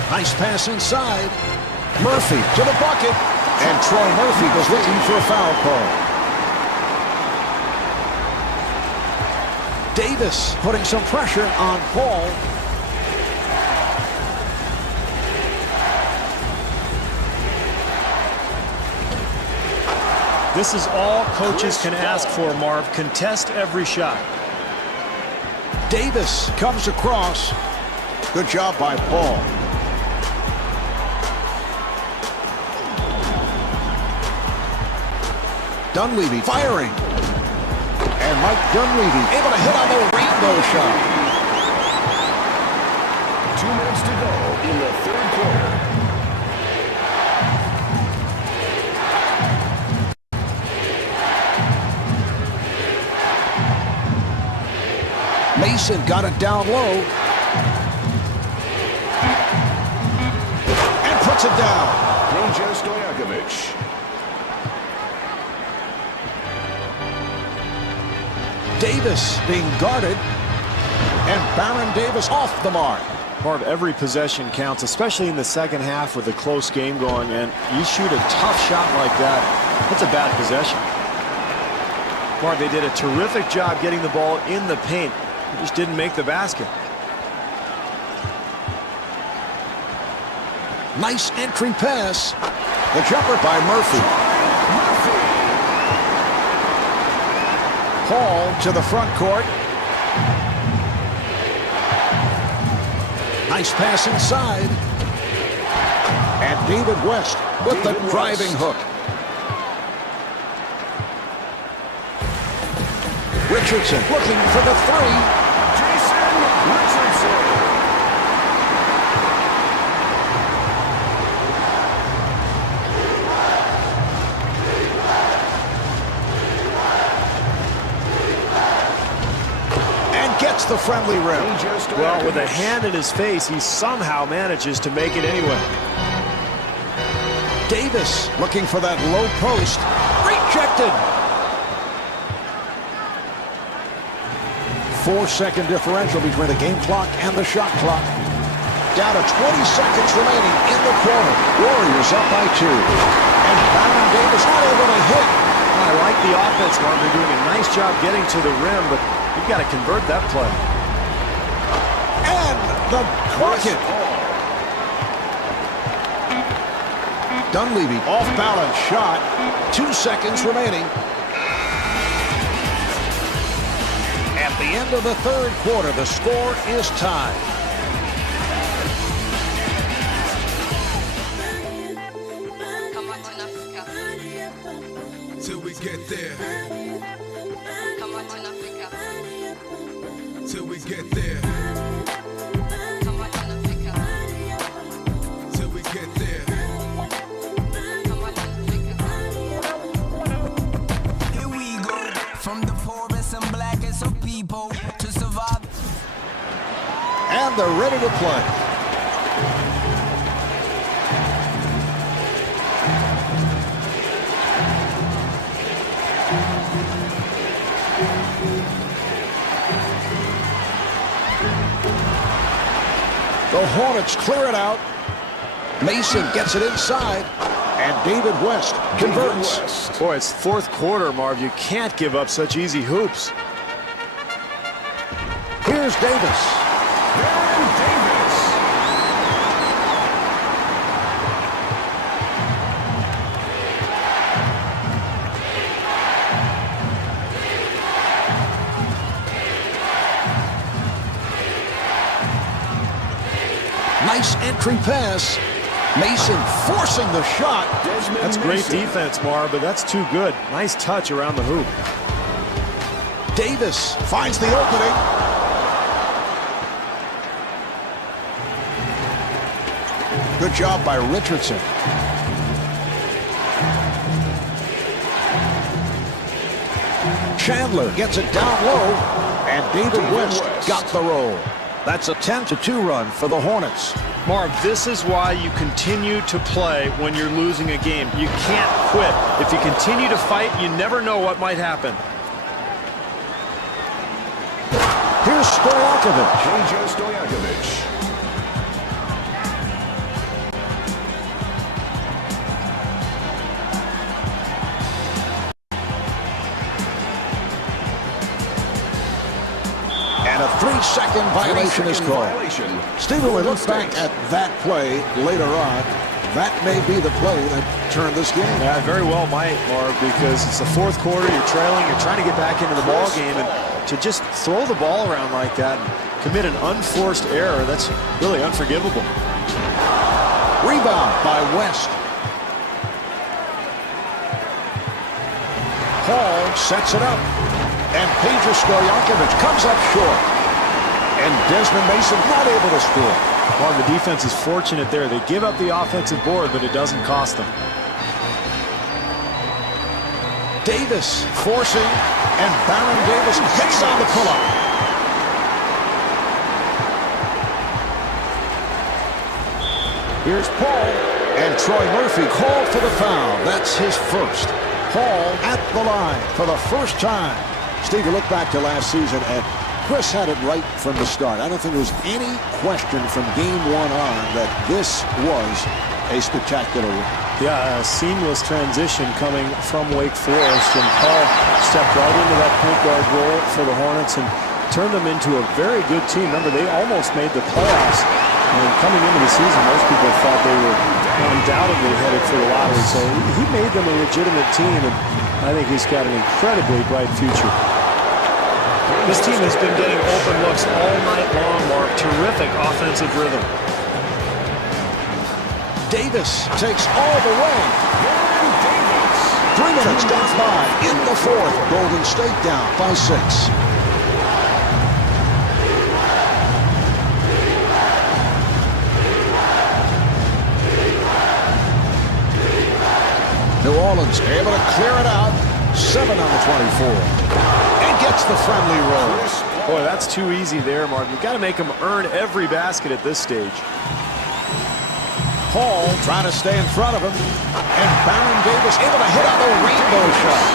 Nice pass inside. Murphy to the bucket. And Troy Murphy was looking for a foul call. Davis putting some pressure on Paul. This is all coaches can ask for, Marv. Contest every shot. Davis comes across. Good job by Paul. Dunleavy firing. And Mike Dunleavy able to hit on the rainbow shot. 2 minutes to go in the third quarter. Mason got it down low. And puts it down. Peja Stojakovic. Davis being guarded. And Baron Davis off the mark. Marv, every possession counts, especially in the second half with a close game going, and you shoot a tough shot like that, that's a bad possession. Marv, they did a terrific job getting the ball in the paint. Just didn't make the basket. Nice entry pass. The jumper by Murphy. Paul to the front court. Nice pass inside. And David West with the driving hook. Richardson looking for the three. Gets the friendly rim. Well, with a hand in his face, he somehow manages to make it anyway. Davis looking for that low post. Rejected. 4-second differential between the game clock and the shot clock. Down to 20 seconds remaining in the quarter. Warriors up by 2. And Baron Davis not able to hit. I like the offense, Mark. They're doing a nice job getting to the rim, but you've got to convert that play. And the bucket. Dunleavy off-balance shot. 2 seconds remaining. At the end of the third quarter, the score is tied. Come on to Africa. Till we get there. Come on to Africa. Till we get there. Come on to Africa. Till we get there. Come on to Africa. Here we go. From the poorest and blackest of people to survive. And they're ready to play. The Hornets clear it out. Mason gets it inside, and David West converts. Boy, it's fourth quarter, Marv. You can't give up such easy hoops. Here's Davis. Baron Davis. Nice entry pass. Mason forcing the shot. That's great defense, Marv, but that's too good. Nice touch around the hoop. Davis finds the opening. Good job by Richardson. Chandler gets it down low, and David West got the roll. That's a 10-2 run for the Hornets. Marv, this is why you continue to play when you're losing a game. You can't quit. If you continue to fight, you never know what might happen. Here's Stojakovic. Peja Stojakovic. And a 3-second violation is called. Stephen, we look back at that play later on. That may be the play that turned this game. Yeah, very well might, Marv, because it's the fourth quarter, you're trailing, you're trying to get back into the ball game, and to just throw the ball around like that and commit an unforced error, that's really unforgivable. Rebound by West. Hall sets it up. And Peja Stojakovic comes up short. And Desmond Mason not able to score. Well, the defense is fortunate there. They give up the offensive board, but it doesn't cost them. Davis forcing, and Baron Davis hits on the pull-up. Here's Paul, and Troy Murphy called for the foul. That's his first. Paul at the line for the first time. Steve, you look back to last season, and Chris had it right from the start. I don't think there was any question from game one on that this was a spectacular win. Yeah, a seamless transition coming from Wake Forest, and Paul stepped right into that point guard role for the Hornets and turned them into a very good team. Remember, they almost made the playoffs. And coming into the season, most people thought they were undoubtedly headed for the lottery. So he made them a legitimate team, and I think he's got an incredibly bright future. This team has been getting open looks all night long, Mark. Terrific offensive rhythm. Davis takes all the way. 3 minutes gone by in the fourth. Golden State down by 6. New Orleans able to clear it out. 7 on the 24. And gets the friendly roll. Boy, that's too easy there, Mark. You've got to make them earn every basket at this stage. Hall trying to stay in front of him. And Baron Davis able to hit on the rainbow shot.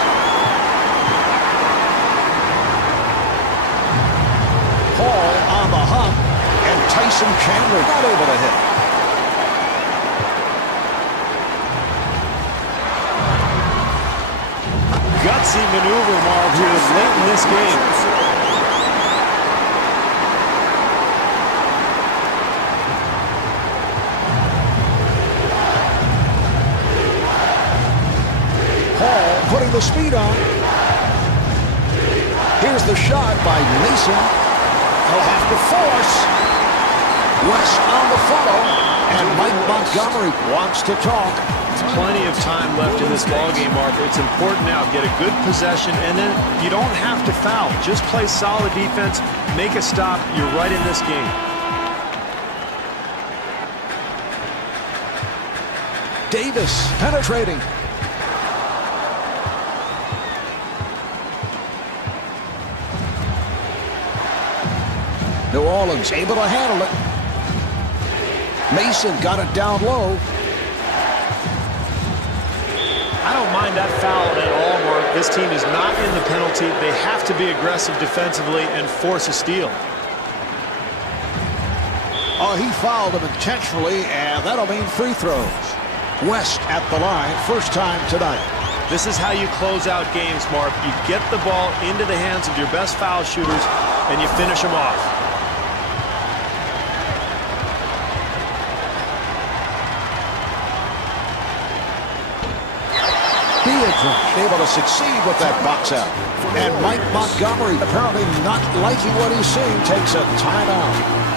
Hall on the hop. And Tyson Chandler not able to hit. Gutsy maneuver, Marv, here late in this game. Hall putting the speed on. Here's the shot by Mason. He'll have to force. West on the follow. And Mike Montgomery wants to talk. Plenty of time left in this ballgame, Mark. It's important now. Get a good possession, and then you don't have to foul. Just play solid defense. Make a stop. You're right in this game. Davis penetrating. New Orleans able to handle it. Mason got it down low. I don't mind that foul at all, Mark. This team is not in the penalty. They have to be aggressive defensively and force a steal. Oh, he fouled him intentionally, and that'll mean free throws. West at the line, first time tonight. This is how you close out games, Mark. You get the ball into the hands of your best foul shooters, and you finish them off. Beatrice able to succeed with that box out. And Mike Montgomery, apparently not liking what he's seeing, takes a timeout.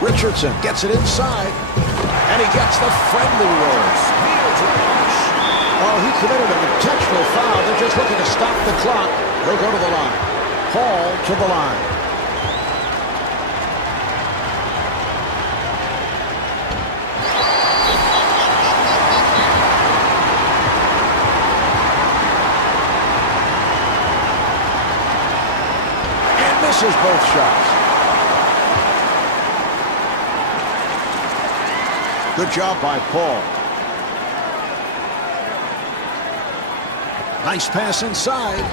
Richardson gets it inside, and he gets the friendly roll. Oh, he committed an intentional foul. They're just looking to stop the clock. He'll go to the line. Hall to the line. And misses both shots. Good job by Paul. Nice pass inside.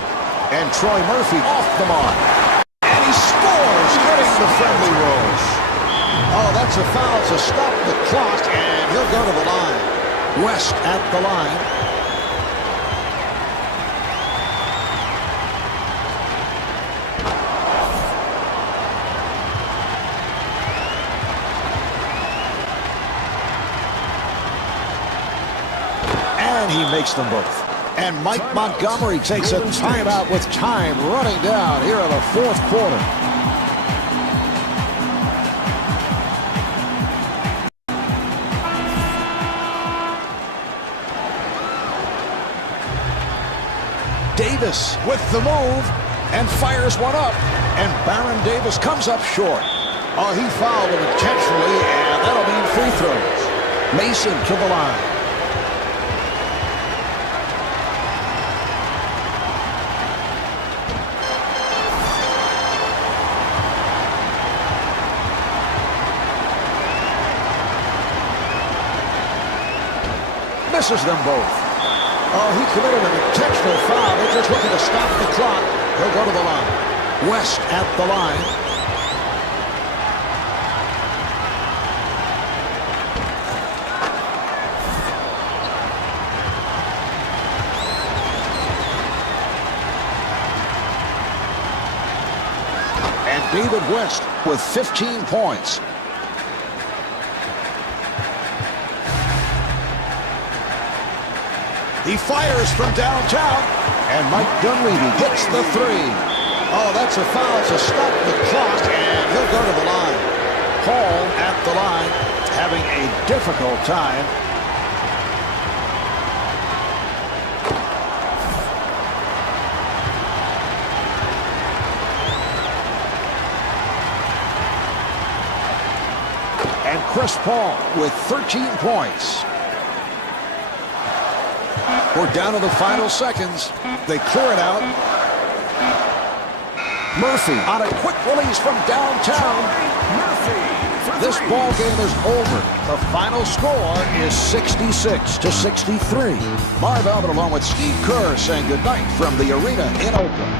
And Troy Murphy off the mark. And he scores, getting the friendly roll. Oh, that's a foul to stop the clock, and he'll go to the line. West at the line. And he makes them both. And Mike Montgomery takes a timeout with time running down here in the fourth quarter. Davis with the move and fires one up. And Baron Davis comes up short. Oh, he fouled him intentionally, and that'll mean free throws. Mason to the line. Misses them both. Oh, he committed an intentional foul. They're just looking to stop the clock. He'll go to the line. West at the line. And David West with 15 points. He fires from downtown, and Mike Dunleavy hits the three. Oh, that's a foul to stop the clock, and he'll go to the line. Hall at the line, having a difficult time. And Chris Paul with 13 points. We're down to the final seconds. They clear it out. Murphy on a quick release from downtown. This ball game is over. The final score is 66-63. Marv Albert along with Steve Kerr saying goodnight from the arena in Oakland.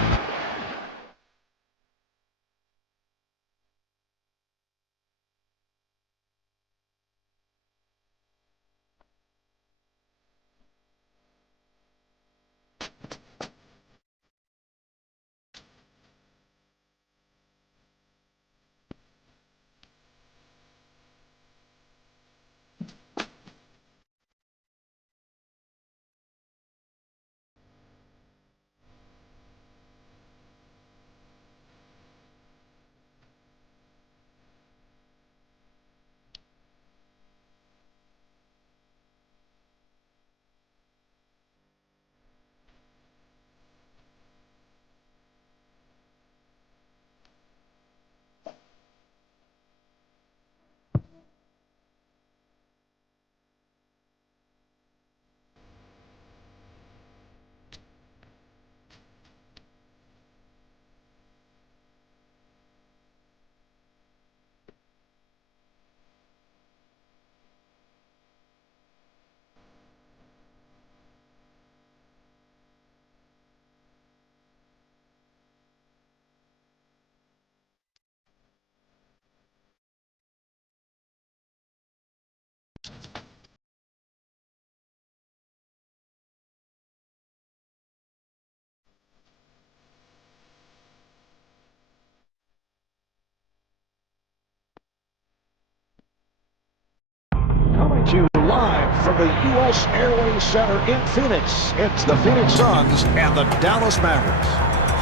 from the U.S. Airways Center in Phoenix. It's the Phoenix Suns and the Dallas Mavericks.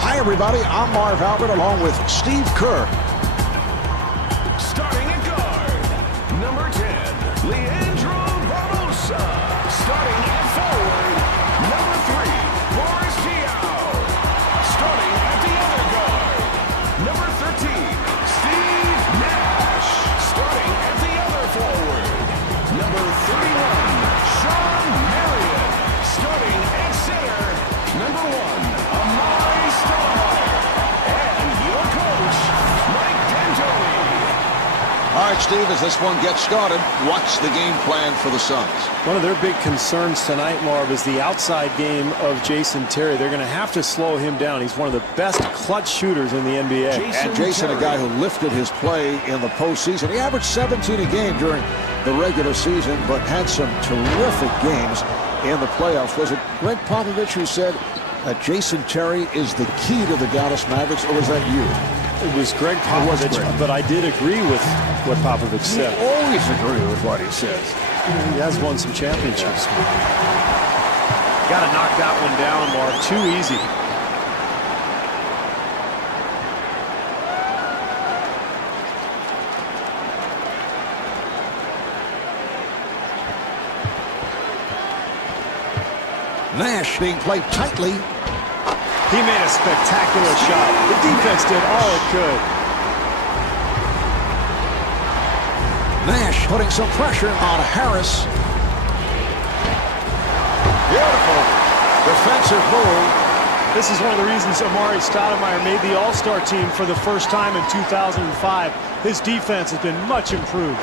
Hi, everybody. I'm Marv Albert along with Steve Kerr. Starting at guard, number 10, Leandro Barbosa. Starting at forward, number 3, Boris Diaw. Starting at the other guard, number 13, Steve Nash. Starting at the other forward, number 31, Sean Marion. Starting at center, number 1, Amari Stoudemire. And your coach, Mike D'Antoni. All right, Steve, as this one gets started, what's the game plan for the Suns? One of their big concerns tonight, Marv, is the outside game of Jason Terry. They're going to have to slow him down. He's one of the best clutch shooters in the NBA. And Jason, a guy who lifted his play in the postseason. He averaged 17 a game during the regular season, but had some terrific games in the playoffs. Was it Greg Popovich who said that Jason Terry is the key to the Dallas Mavericks, or was that you? It was Greg Popovich, but I did agree with what Popovich said. You always agree with what he says. He has won some championships. Got to knock that one down, Mark. Too easy. Nash being played tightly. He made a spectacular shot. The defense did all it could. Nash putting some pressure on Harris. Beautiful defensive move. This is one of the reasons Amari Stoudemire made the All-Star team for the first time in 2005. His defense has been much improved.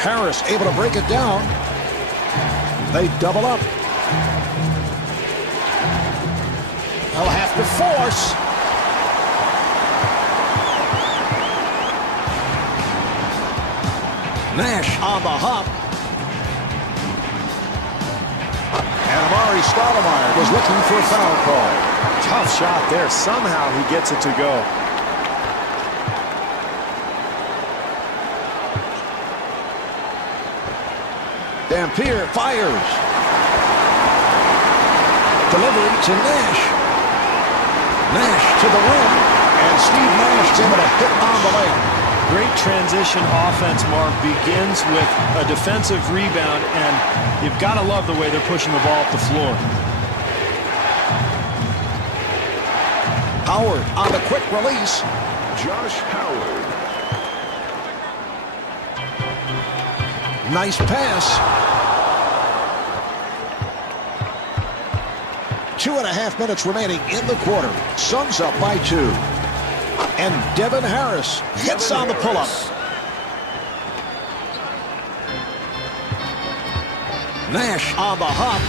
Harris able to break it down. They double up. They'll have to force. Nash on the hop. And Amari Stoudemire was looking for a foul call. Tough shot there. Somehow he gets it to go. Dampier fires. Delivery to Nash. Nash to the rim. And Steve Nash is able to hit on the layup. Great transition offense, Mark, begins with a defensive rebound, and you've got to love the way they're pushing the ball up the floor. Howard on the quick release. Josh Howard. Nice pass. 2.5 minutes remaining in the quarter. Suns up by 2. And Devin Harris hits on the pull-up. Nash on the hop.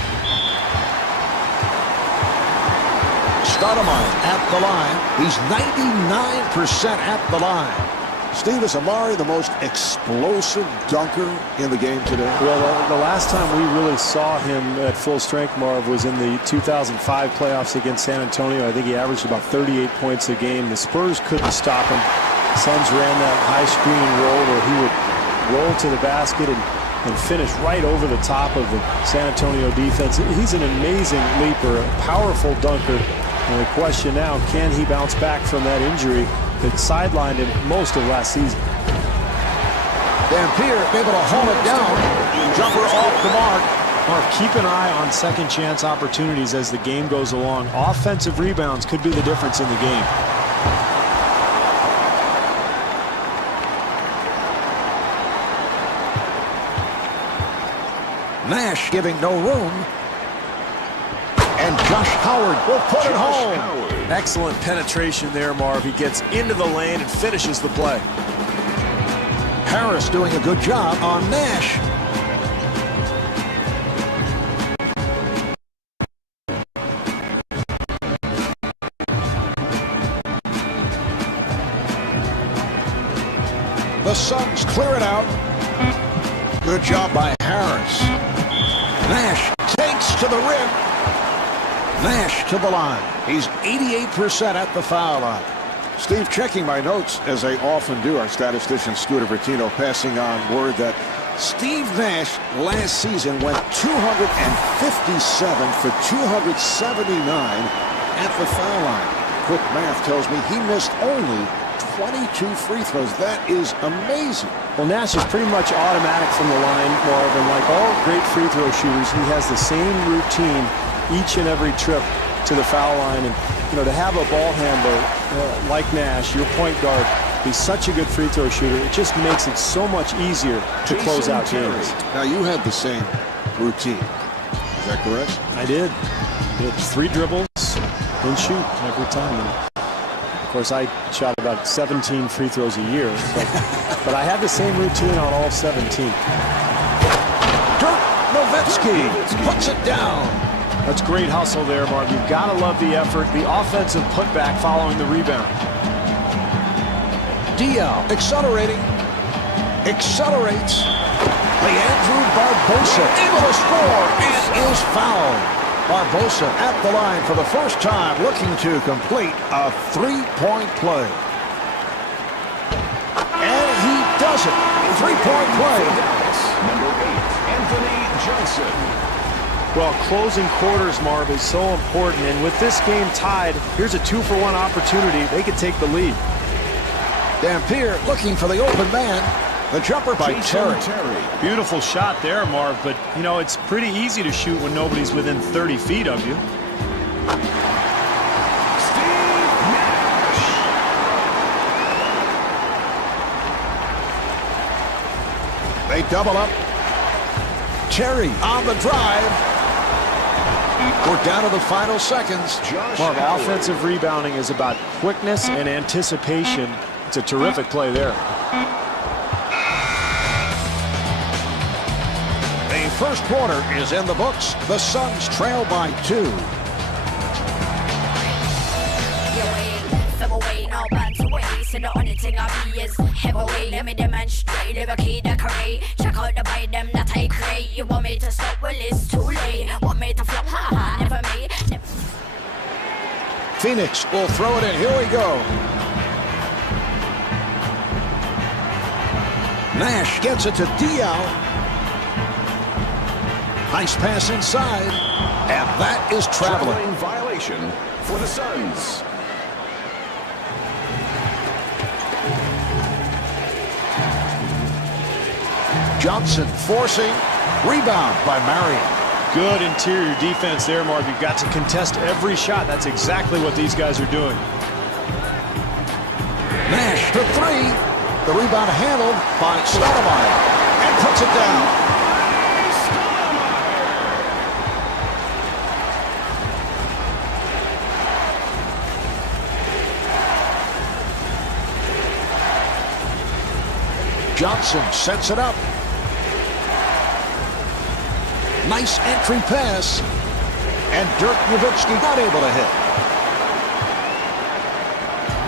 Stoudemire at the line. He's 99% at the line. Steve, is Amari the most explosive dunker in the game today? Well, the last time we really saw him at full strength, Marv, was in the 2005 playoffs against San Antonio. I think he averaged about 38 points a game. The Spurs couldn't stop him. Suns ran that high screen roll where he would roll to the basket and finish right over the top of the San Antonio defense. He's an amazing leaper, a powerful dunker. And the question now, can he bounce back from that injury that sidelined him most of last season? Dampier able to hold it down. Jumper off the mark. Mark, keep an eye on second chance opportunities as the game goes along. Offensive rebounds could be the difference in the game. Nash giving no room. And Josh Howard will put it home. Excellent penetration there, Marv. He gets into the lane and finishes the play. Harris doing a good job on Nash. The Suns clear it out. Good job by Harris. Nash takes to the rim. Nash to the line. He's 88% at the foul line. Steve, checking my notes, as I often do, our statistician Scooter Bertino passing on word that Steve Nash last season went 257 for 279 at the foul line. Quick math tells me he missed only 22 free throws. That is amazing. Well, Nash is pretty much automatic from the line, Marvin. Like all great free throw shooters, he has the same routine each and every trip to the foul line. And, you know, to have a ball handler like Nash, your point guard, he's such a good free throw shooter. It just makes it so much easier to close out games. Now, you had the same routine. Is that correct? I did. Did 3 dribbles and shoot every time. And of course, I shot about 17 free throws a year, but I had the same routine on all 17. Dirk Nowitzki puts it down. That's great hustle there, Marv. You've got to love the effort, the offensive putback following the rebound. Diaw accelerating. Accelerates. Leandro Barbosa able to score and is fouled. Barbosa at the line for the first time, looking to complete a 3-point play. And he does it. 3-point play. Number 8, Anthony Johnson. Well, closing quarters, Marv, is so important. And with this game tied, here's a 2-for-1 opportunity. They could take the lead. Dampier looking for the open man. The jumper by Terry. Beautiful shot there, Marv, but, you know, it's pretty easy to shoot when nobody's within 30 feet of you. Steve Nash. They double up. Terry on the drive. We're down to the final seconds. Marv, offensive rebounding is about quickness and anticipation. It's a terrific play there. The first quarter is in the books. The Suns trail by 2. So the only thing I be is heavyweight. Let me demonstrate. If I keep the crate, check out the bite them that I create. You want me to stop? Well, it's too late. Want me to flop? Ha ha, never me. Phoenix will throw it in. Here we go. Nash gets it to Diaw. Nice pass inside. And that is traveling. Traveling violation for the Suns. Johnson forcing. Rebound by Marion. Good interior defense there, Marv. You've got to contest every shot. That's exactly what these guys are doing. Nash for 3. The rebound handled by Stoudemire. And puts it down. Johnson sets it up. Nice entry pass. And Dirk Nowitzki not able to hit.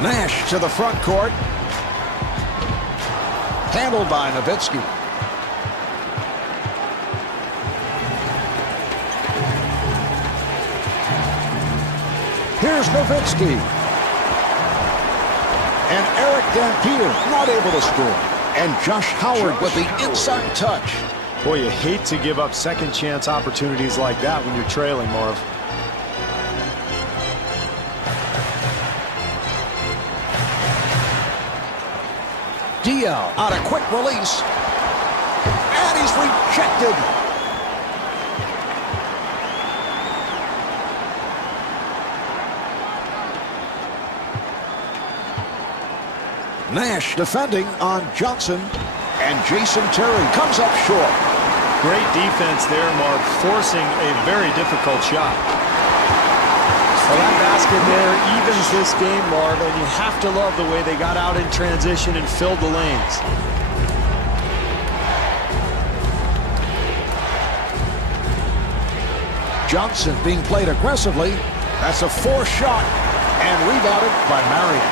Nash to the front court. Handled by Nowitzki. Here's Nowitzki. And Eric Dampier not able to score. And Josh Howard with the inside touch. Boy, you hate to give up second chance opportunities like that when you're trailing, Marv. Diaw on a quick release. And he's rejected. Nash defending on Johnson. And Jason Terry comes up short. Great defense there, Marv, forcing a very difficult shot. Well, that basket there evens this game, Marv, and you have to love the way they got out in transition and filled the lanes. Johnson being played aggressively. That's a forced shot and rebounded by Marion.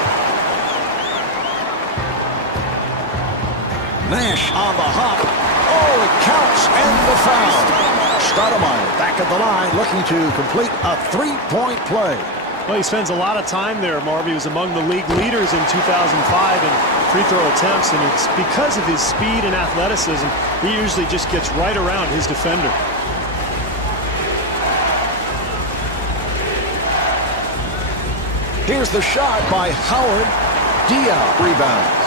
Nash on the hop. Oh, it counts and the foul. Stoudemire back at the line looking to complete a 3-point play. Well, he spends a lot of time there, Marv. He was among the league leaders in 2005 in free throw attempts, and it's because of his speed and athleticism. He usually just gets right around his defender. Here's the shot by Howard. Diaw rebounds.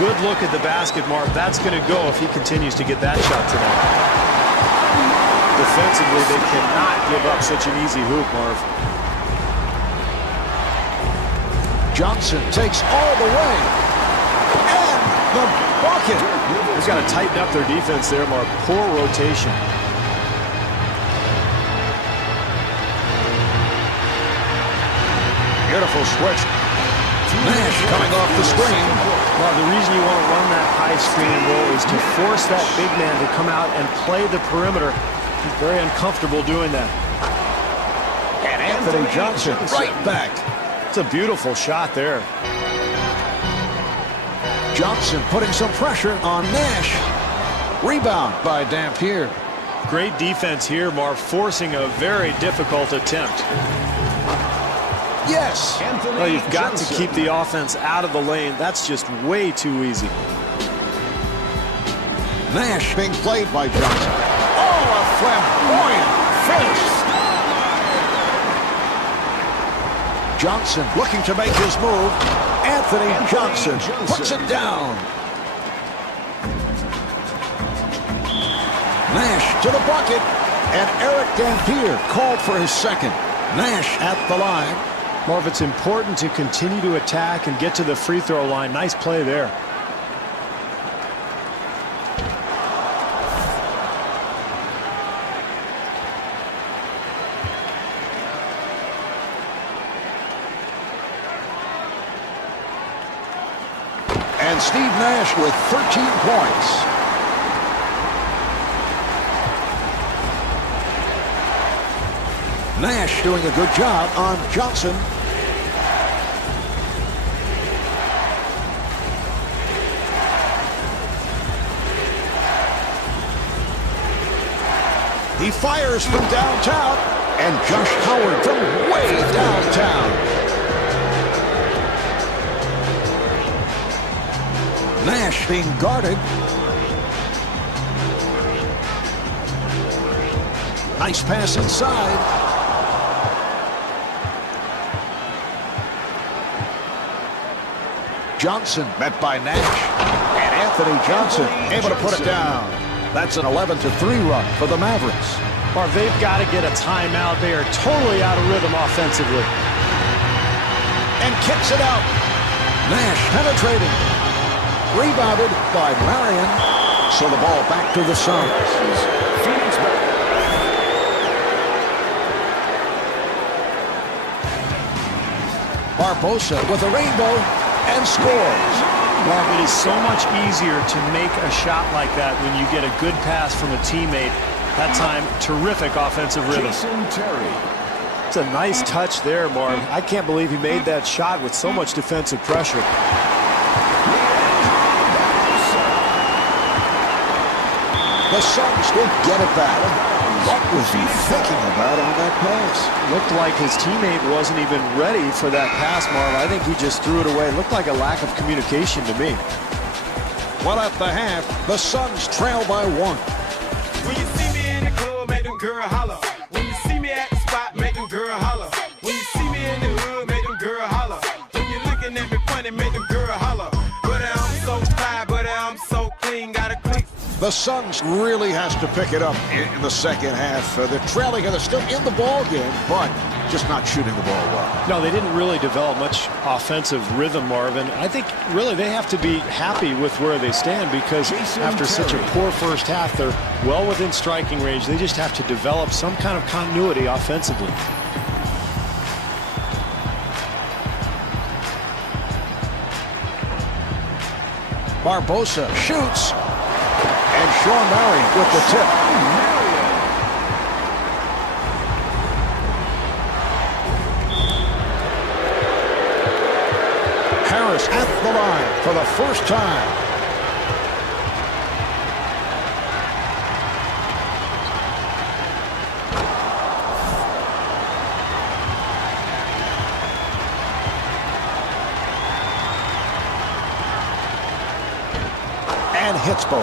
Good look at the basket, Marv. That's going to go if he continues to get that shot tonight. Defensively, they cannot give up such an easy hoop, Marv. Johnson takes all the way. And the bucket. They've got to tighten up their defense there, Marv. Poor rotation. Beautiful switch. Nash coming off the screen. Well, the reason you want to run that high screen and roll is to force that big man to come out and play the perimeter. He's very uncomfortable doing that. And Anthony Johnson right back. It's a beautiful shot there. Johnson putting some pressure on Nash. Rebound by Dampier. Great defense here, Marv, forcing a very difficult attempt. Yes. Well, you've got to keep the offense out of the lane. That's just way too easy. Nash being played by Johnson. Oh, a flamboyant finish. Johnson looking to make his move. Anthony Johnson puts it down. Nash to the bucket. And Eric Dampier called for his second. Nash at the line. Marv, it's important to continue to attack and get to the free throw line. Nice play there. And Steve Nash with 13 points. Nash doing a good job on Johnson. He fires from downtown, and Josh Howard from way downtown. Nash being guarded. Nice pass inside. Johnson met by Nash. And Anthony Johnson able to put it down. That's an 11-3 run for the Mavericks. Marv, they've got to get a timeout. They are totally out of rhythm offensively. And kicks it out. Nash penetrating. Rebounded by Marion. So the ball back to the Suns. Phoenix back. Barbosa with a rainbow and scores. Marv, it is so much easier to make a shot like that when you get a good pass from a teammate. That time, terrific offensive rhythm. Jason Terry. It's a nice touch there, Marv. I can't believe he made that shot with so much defensive pressure. The Suns will get it back. What was he thinking about on that pass? Looked like his teammate wasn't even ready for that pass, Marv. I think he just threw it away. Looked like a lack of communication to me. Well, at the half, the Suns trail by 1. When you see me in the club, make them girl holler. When you see me at the spot, make them girl holler. When you see me in the hood, make them girl holler. When you're looking at me funny, make them girl holler. But I'm so fly, but I'm so clean, got a click. The Suns really has to pick it up in the second half. They're trailing and they're still in the ball game, but just not shooting the ball well. No, they didn't really develop much offensive rhythm, Marvin. I think really they have to be happy with where they stand because after such a poor first half, they're well within striking range. They just have to develop some kind of continuity offensively. Barbosa shoots. And Sean Marion with the tip. Harris at the line for the first time. and hits both.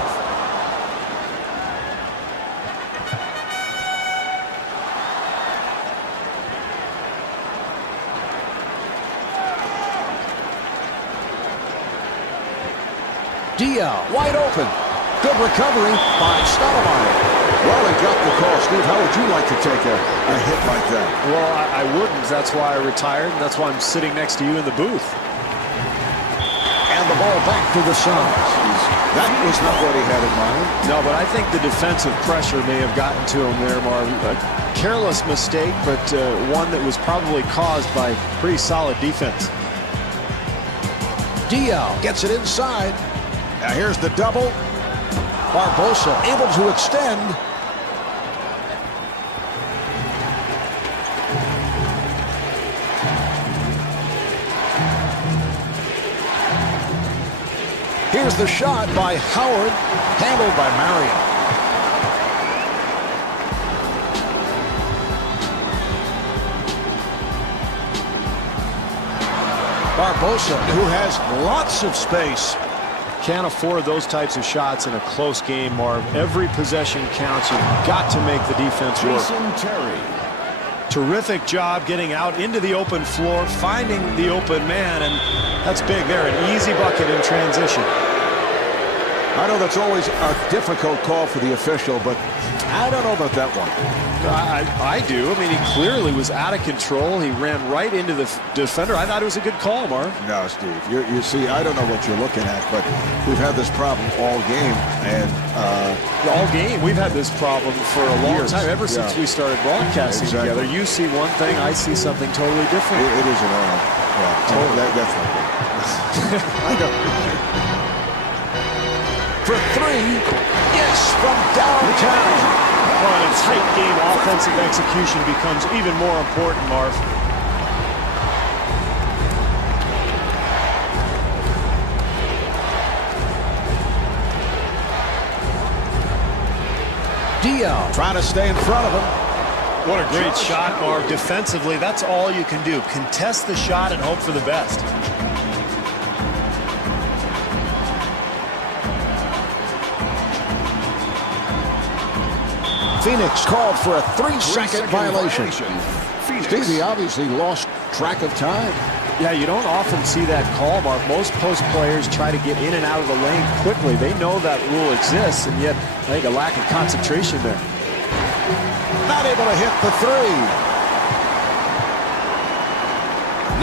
Dial wide open. Good recovery by Stoudemire. Well, he got the call. Steve, how would you like to take a hit like that? Well, I wouldn't. That's why I retired, and that's why I'm sitting next to you in the booth. And the ball back to the Suns. That was not what he had in mind. No, but I think the defensive pressure may have gotten to him there, Marv. A careless mistake, but one that was probably caused by pretty solid defense. Dial gets it inside. Now here's the double. Barbosa able to extend. Here's the shot by Howard, handled by Marion. Barbosa, who has lots of space. Can't afford those types of shots in a close game, Marv. Every possession counts. You've got to make the defense work. Jason Terry. Terrific job getting out into the open floor, finding the open man, and that's big there. An easy bucket in transition. I know that's always a difficult call for the official, but I don't know about that one. I do. I mean, he clearly was out of control. He ran right into the defender. I thought it was a good call, Marv. No, Steve. You see, I don't know what you're looking at, but we've had this problem all game. And all game, we've had this problem for a long time, ever since we started broadcasting together. You see one thing, I see something totally different. It is an error. Yeah, totally. That's not good. I know. For three, yes, from downtown. Well, in a tight game, offensive execution becomes even more important, Marv. Dial trying to stay in front of him. What a great shot, Marv. Defensively, that's all you can do. Contest the shot and hope for the best. Phoenix called for a 3-second violation. Stevie obviously lost track of time. Yeah, you don't often see that call, Mark. Most post players try to get in and out of the lane quickly. They know that rule exists, and yet I think a lack of concentration there. Not able to hit the three.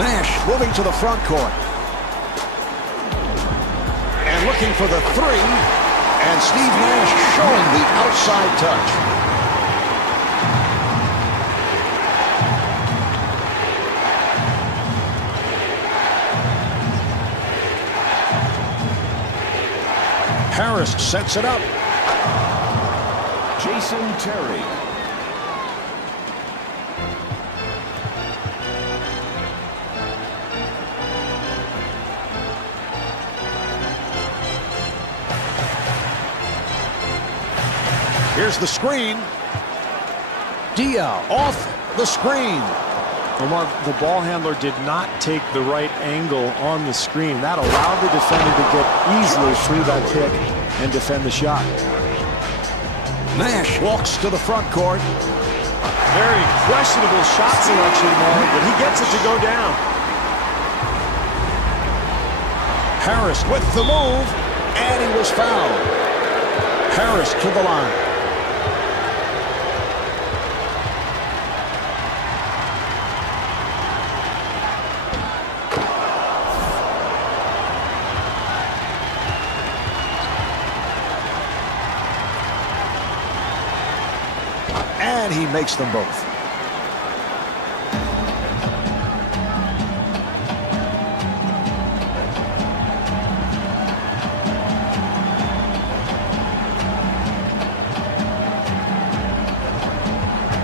Nash moving to the front court. And looking for the three. And Steve Nash showing the outside touch. Harris sets it up. Jason Terry. Here's the screen. Dial off the screen. Omar, the ball handler did not take the right angle on the screen. That allowed the defender to get easily through that pick and defend the shot. Nash walks to the front court. Very questionable shot selection, Mark, but he gets it to go down. Harris with the move, and he was fouled. Harris to the line. And he makes them both.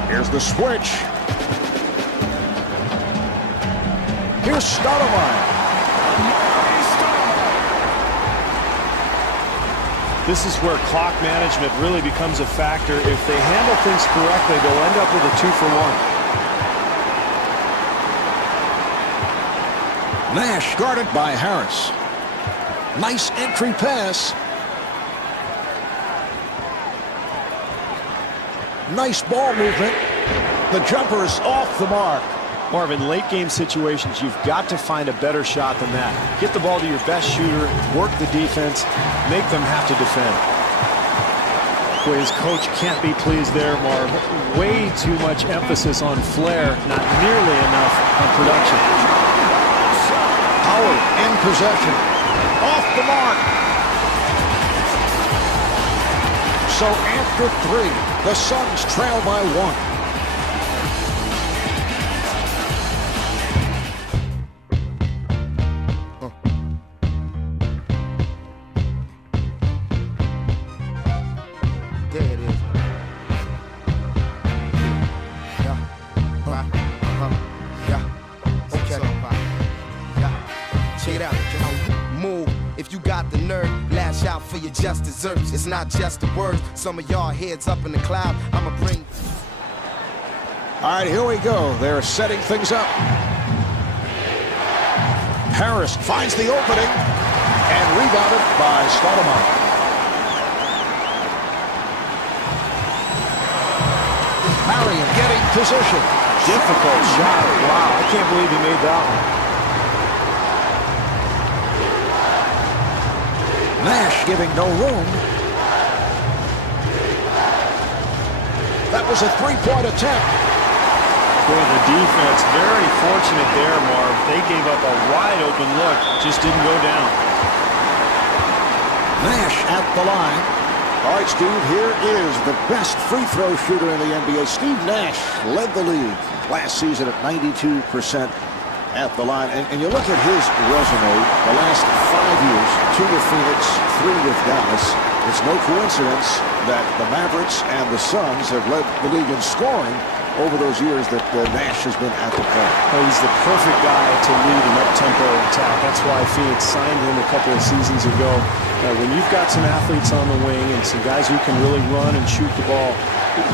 Here's the switch. Here's Stoudemire. This is where clock management really becomes a factor. If they handle things correctly, they'll end up with a 2-for-1. Nash guarded by Harris. Nice entry pass. Nice ball movement. The jumper is off the mark. Marvin, late game situations, you've got to find a better shot than that. Get the ball to your best shooter, work the defense, make them have to defend. Boy, his coach can't be pleased there, Marv. Way too much emphasis on flair, not nearly enough on production. Howard in possession. Off the mark. So after 3, the Suns trail by 1. Just deserves. It's not just the words. Some of y'all heads up in the cloud. I'ma bring. All right, here we go. They're setting things up. Harris finds the opening and rebounded by Stoudemire. Marion getting position. Difficult shot. Wow, I can't believe he made that one. Nash giving no room. That was a three-point attempt. Boy, the defense very fortunate there, Marv. They gave up a wide-open look. Just didn't go down. Nash at the line. All right, Steve, here is the best free throw shooter in the NBA. Steve Nash led the league last season at 92% at the line. And you look at his resume, the last 5 years, 2 with Phoenix, 3 with Dallas. It's no coincidence that the Mavericks and the Suns have led the league in scoring over those years that Nash has been at the play. Oh, he's the perfect guy to lead an up-tempo attack. That's why Phoenix signed him a couple of seasons ago. When you've got some athletes on the wing and some guys who can really run and shoot the ball,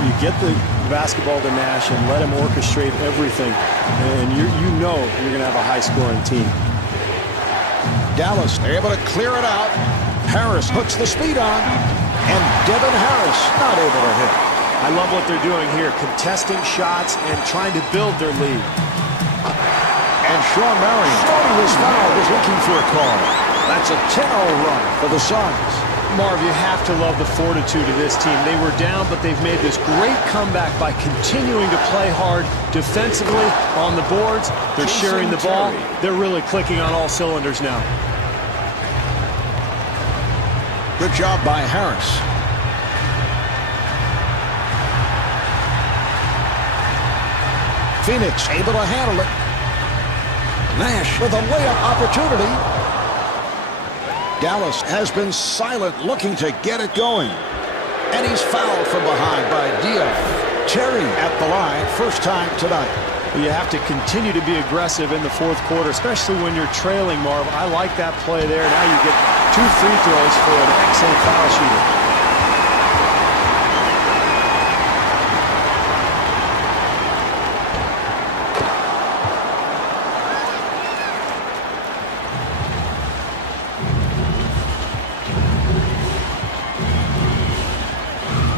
you get the basketball to Nash and let him orchestrate everything, and you know you're going to have a high-scoring team. Dallas able to clear it out. Harris hooks the speed on, and Devin Harris not able to hit. I love what they're doing here, contesting shots and trying to build their lead. And Sean Marion, thought he was fouled, was looking for a call. That's a 10-0 run for the Suns. Marv, you have to love the fortitude of this team. They were down, but they've made this great comeback by continuing to play hard defensively on the boards. They're sharing the ball. They're really clicking on all cylinders now. Good job by Harris. Phoenix able to handle it. Nash with a layup opportunity. Dallas has been silent, looking to get it going. And he's fouled from behind by Diaz. Terry at the line, first time tonight. You have to continue to be aggressive in the fourth quarter, especially when you're trailing, Marv. I like that play there. Now you get 2 free throws for an excellent foul shooter.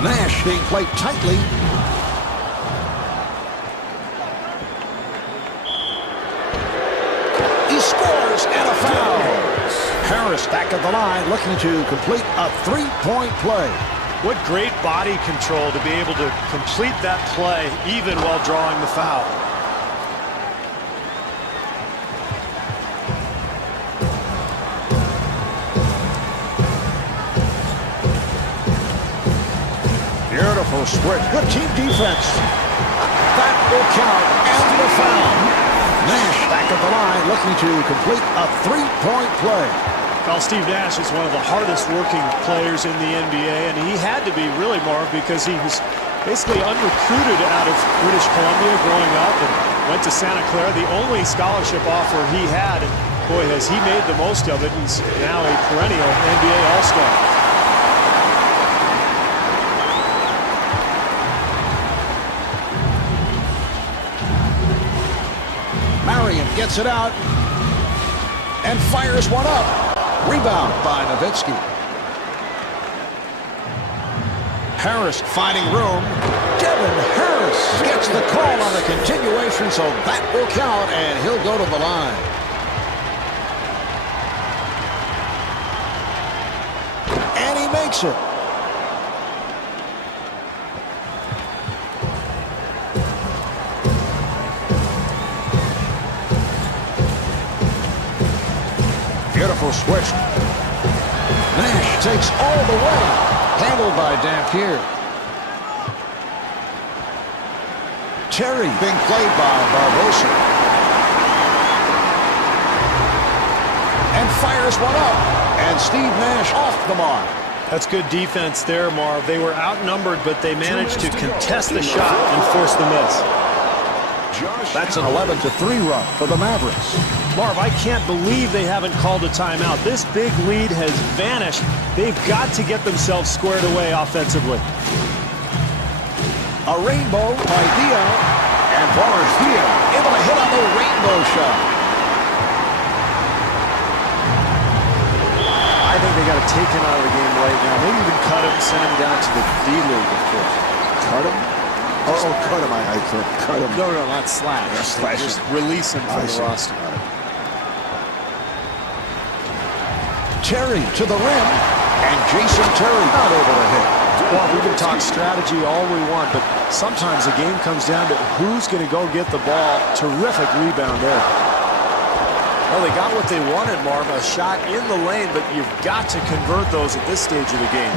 Nash being played tightly. He scores and a foul. Harris back at the line looking to complete a 3-point play. What great body control to be able to complete that play even while drawing the foul. Beautiful sprint. Good team defense. That will count and the foul. Nash back at the line looking to complete a 3-point play. Well, Steve Nash is one of the hardest working players in the NBA, and he had to be really, Marv, because he was basically unrecruited out of British Columbia growing up and went to Santa Clara, the only scholarship offer he had. And boy, has he made the most of it. He's now a perennial NBA All-Star. Marion gets it out and fires one up. Rebound by Nowitzki. Harris finding room. on the continuation, so that will count, and he'll go to the line. And he makes it. Beautiful switch. Nash takes all the way. Handled by Dampier. Terry being played by Barbosa. And fires one up. And Steve Nash off the mark. That's good defense there, Marv. They were outnumbered, but they managed to contest the shot and force the miss. That's an 11-3 run for the Mavericks. Marv, I can't believe they haven't called a timeout. This big lead has vanished. They've got to get themselves squared away offensively. A rainbow by Diaw, and Boris Diaw able to hit on the rainbow shot. I think they got to take him out of the game right now. Maybe even cut him, send him down to the D-League, of course. Cut him? Oh, cut him. I thought cut him. No, not slash. Slash. Just release him from the roster. Terry to the rim, and Jason Terry not able to hit. Well, we can talk strategy all we want, but sometimes the game comes down to who's going to go get the ball. Terrific rebound there. Well, they got what they wanted, Marv, a shot in the lane, but you've got to convert those at this stage of the game.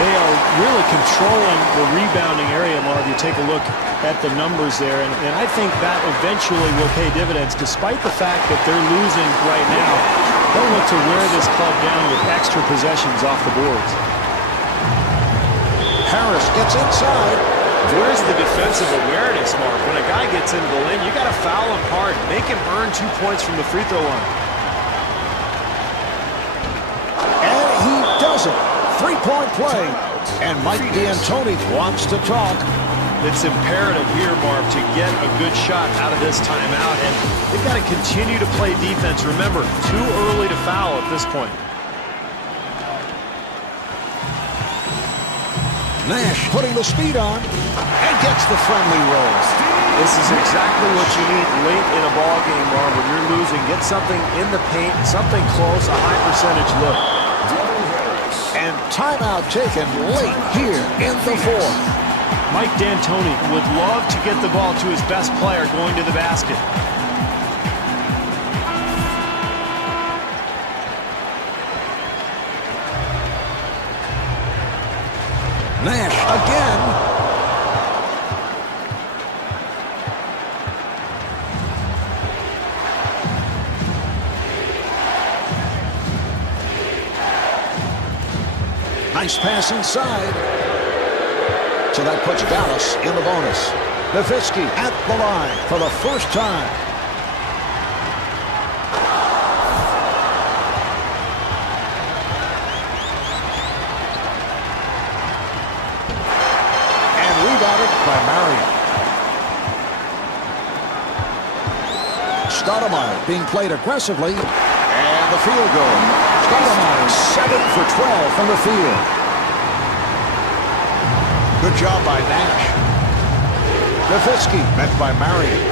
They are really controlling the rebounding area, Marv. You take a look at the numbers there, and I think that eventually will pay dividends, despite the fact that they're losing right now. They'll look to wear this club down with extra possessions off the boards. Harris gets inside. Where's the defensive awareness, Mark? When a guy gets into the lane, you got to foul him hard. Make him earn 2 points from the free throw line. And he does it. Three-point play. And Mike D'Antoni wants to talk. It's imperative here, Marv, to get a good shot out of this timeout. And they've got to continue to play defense. Remember, too early to foul at this point. Nash putting the speed on and gets the friendly roll. This is exactly what you need late in a ball game, Marv. When you're losing, get something in the paint, something close, a high percentage look. And timeout taken late here in the fourth. Mike D'Antoni would love to get the ball to his best player going to the basket. Nash again. Nice pass inside. So that puts Dallas in the bonus. Nowitzki at the line for the first time. By Marion. Stoudemire being played aggressively, and the field goal. Stoudemire 7 for 12 from the field. Good job by Nash. Nowitzki met by Marion.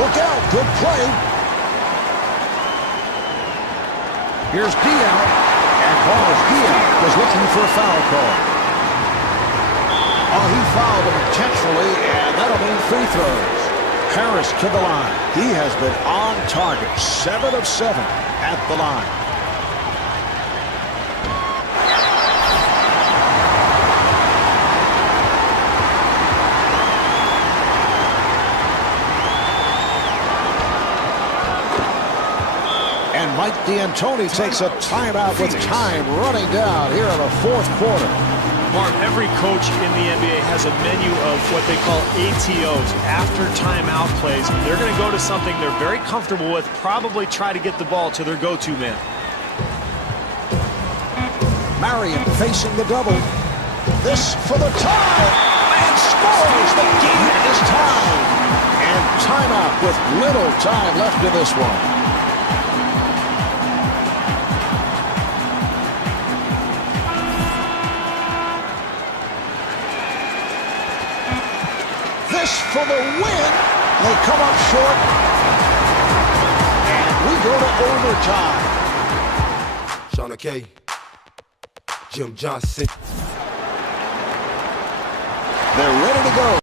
Look out, good play. Here's Diaw, and Boris Diaw was looking for a foul call. Oh, he fouled him intentionally, and that'll mean free throws. Harris to the line. He has been on target, 7 of 7 at the line. Mike D'Antoni takes a timeout with time running down here in the fourth quarter. Mark, every coach in the NBA has a menu of what they call ATOs, after timeout plays. They're going to go to something they're very comfortable with, probably try to get the ball to their go-to man. Marion facing the double. This for the tie, and scores. The game is tied. And timeout with little time left in this one. for the win. They come up short. And we go to overtime. Shauna K, Jim Johnson. They're ready to go.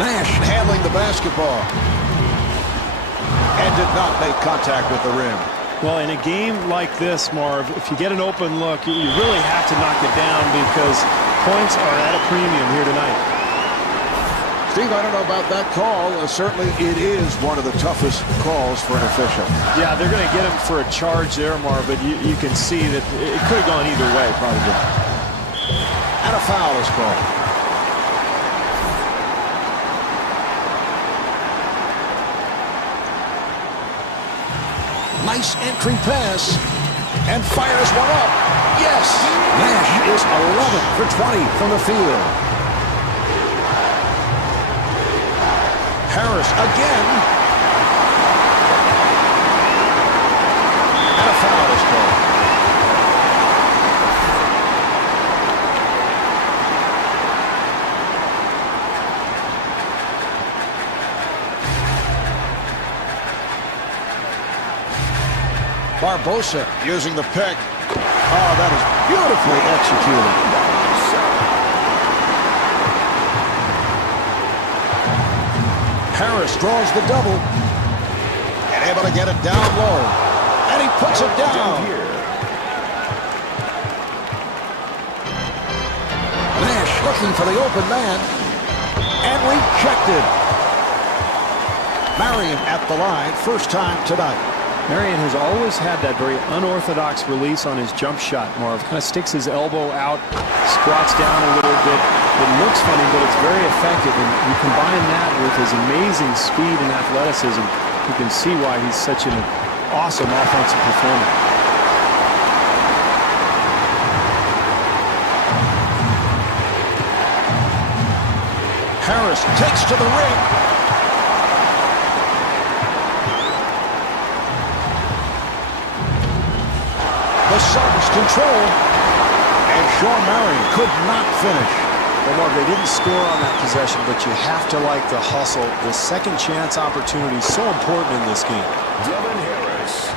Nash handling the basketball. And did not make contact with the rim. Well, in a game like this, Marv, if you get an open look, you really have to knock it down because points are at a premium here tonight. Steve, I don't know about that call. Certainly it is one of the toughest calls for an official. Yeah, they're going to get him for a charge there, Marv, but you can see that it could have gone either way, probably. And a foul is called. Nice entry pass. And fires one up. Yes! Nash is 11 for 20 from the field. Harris again. And a foul is called. Barbosa using the pick. Oh, that is beautifully executed. Harris draws the double. And able to get it down low. And he puts it down. Nash looking for the open man. And rejected. Marion at the line, first time tonight. Marion has always had that very unorthodox release on his jump shot, Marv. Kind of sticks his elbow out, squats down a little bit. It looks funny, but it's very effective. And you combine that with his amazing speed and athleticism, you can see why he's such an awesome offensive performer. Harris takes to the ring. The Suns control, and Shawn Marion could not finish. Well, Mark, they didn't score on that possession, but you have to like the hustle. The second chance opportunity is so important in this game. Devin Harris.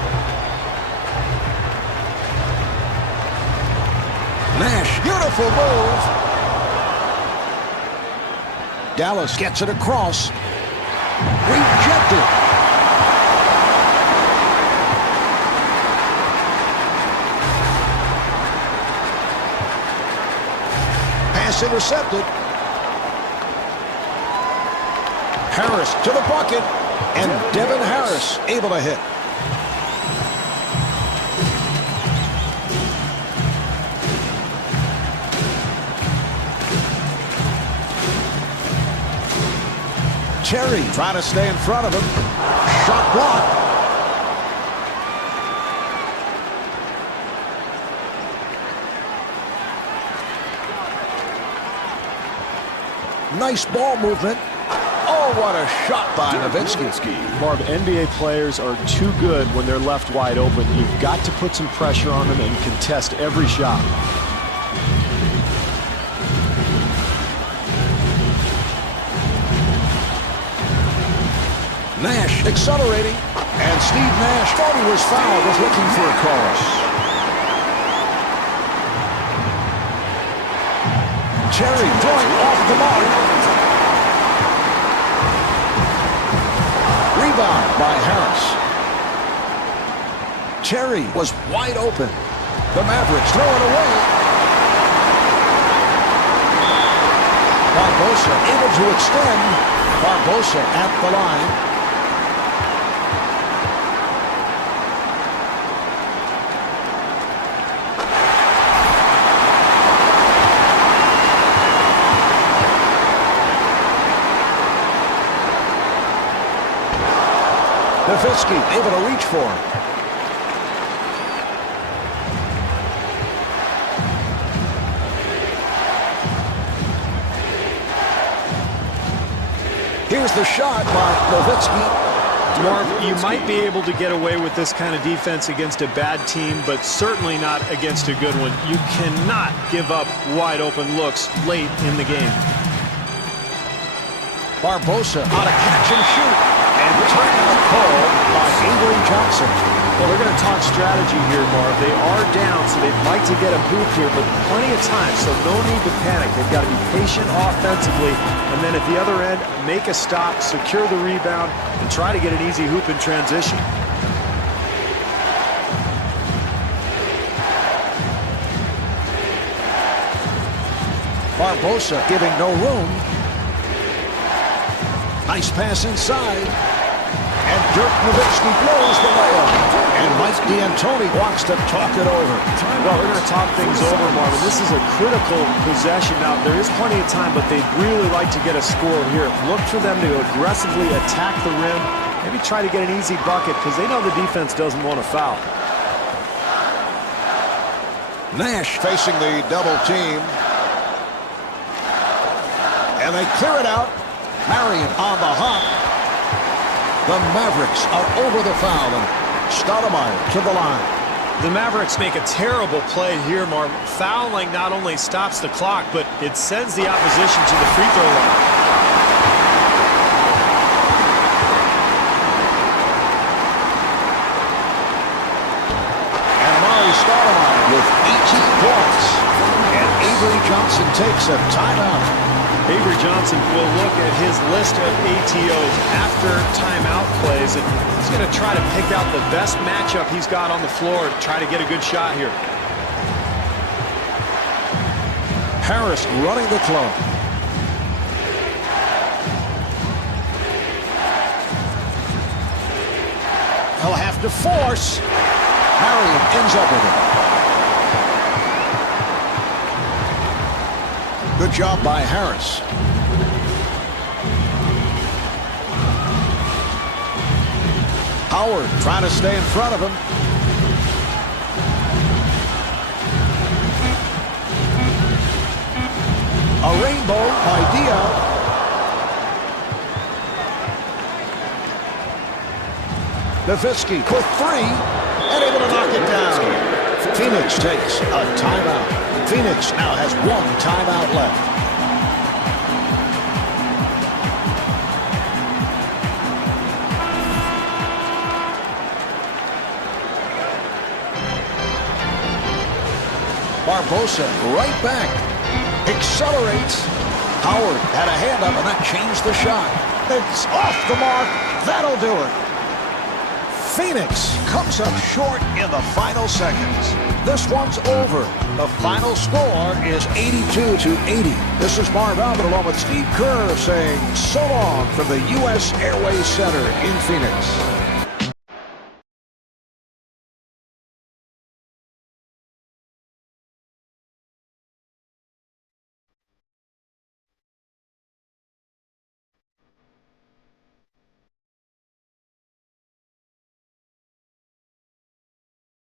Nash, beautiful move. Dallas gets it across. Rejected. Intercepted. Harris to the bucket, and Devin Harris able to hit. Terry trying to stay in front of him. Shot blocked. Nice ball movement. Oh, what a shot by Nowitzki. Marv, NBA players are too good when they're left wide open. You've got to put some pressure on them and contest every shot. Nash accelerating. And Steve Nash thought he was fouled, was looking for a call. Terry throwing off the mark. Rebound by Harris. Terry was wide open. The Mavericks throw it away. Barbosa able to extend. Barbosa at the line. Nowitzki able to reach for him. Here's the shot by Nowitzki. Marv, you might be able to get away with this kind of defense against a bad team, but certainly not against a good one. You cannot give up wide open looks late in the game. Barbosa on a catch and shoot. And timeout called by Avery Johnson. Well, they're going to talk strategy here, Marv. They are down, so they'd like to get a hoop here, but plenty of time, so no need to panic. They've got to be patient offensively, and then at the other end, make a stop, secure the rebound, and try to get an easy hoop in transition. Barbosa giving no room. Nice pass inside. And Dirk Nowitzki blows the layup. And Mike D'Antoni wants to talk it over. Well, they're going to talk things over, Marvin. This is a critical possession. Now, there is plenty of time, but they'd really like to get a score here. Look for them to aggressively attack the rim. Maybe try to get an easy bucket because they know the defense doesn't want to foul. Nash facing the double team. And they clear it out. Marion on the hop. The Mavericks are over the foul, and Stoudemire to the line. The Mavericks make a terrible play here, Marv. Fouling not only stops the clock, but it sends the opposition to the free throw line. And Amari Stoudemire with 18 points. And Avery Johnson takes a timeout. Avery Johnson will look at his list of ATOs after timeout plays, and he's going to try to pick out the best matchup he's got on the floor to try to get a good shot here. Harris running the clock. He'll have to force. Marion ends up with it. Good job by Harris. Howard trying to stay in front of him. A rainbow by Diaw. Nowitzki with three and able to knock it down. Phoenix takes a timeout. Phoenix now has one timeout left. Barbosa right back. Accelerates. Howard had a hand up and that changed the shot. It's off the mark. That'll do it. Phoenix comes up short in the final seconds. This one's over. The final score is 82-80. This is Marv Albert along with Steve Kerr saying so long from the U.S. Airways Center in Phoenix.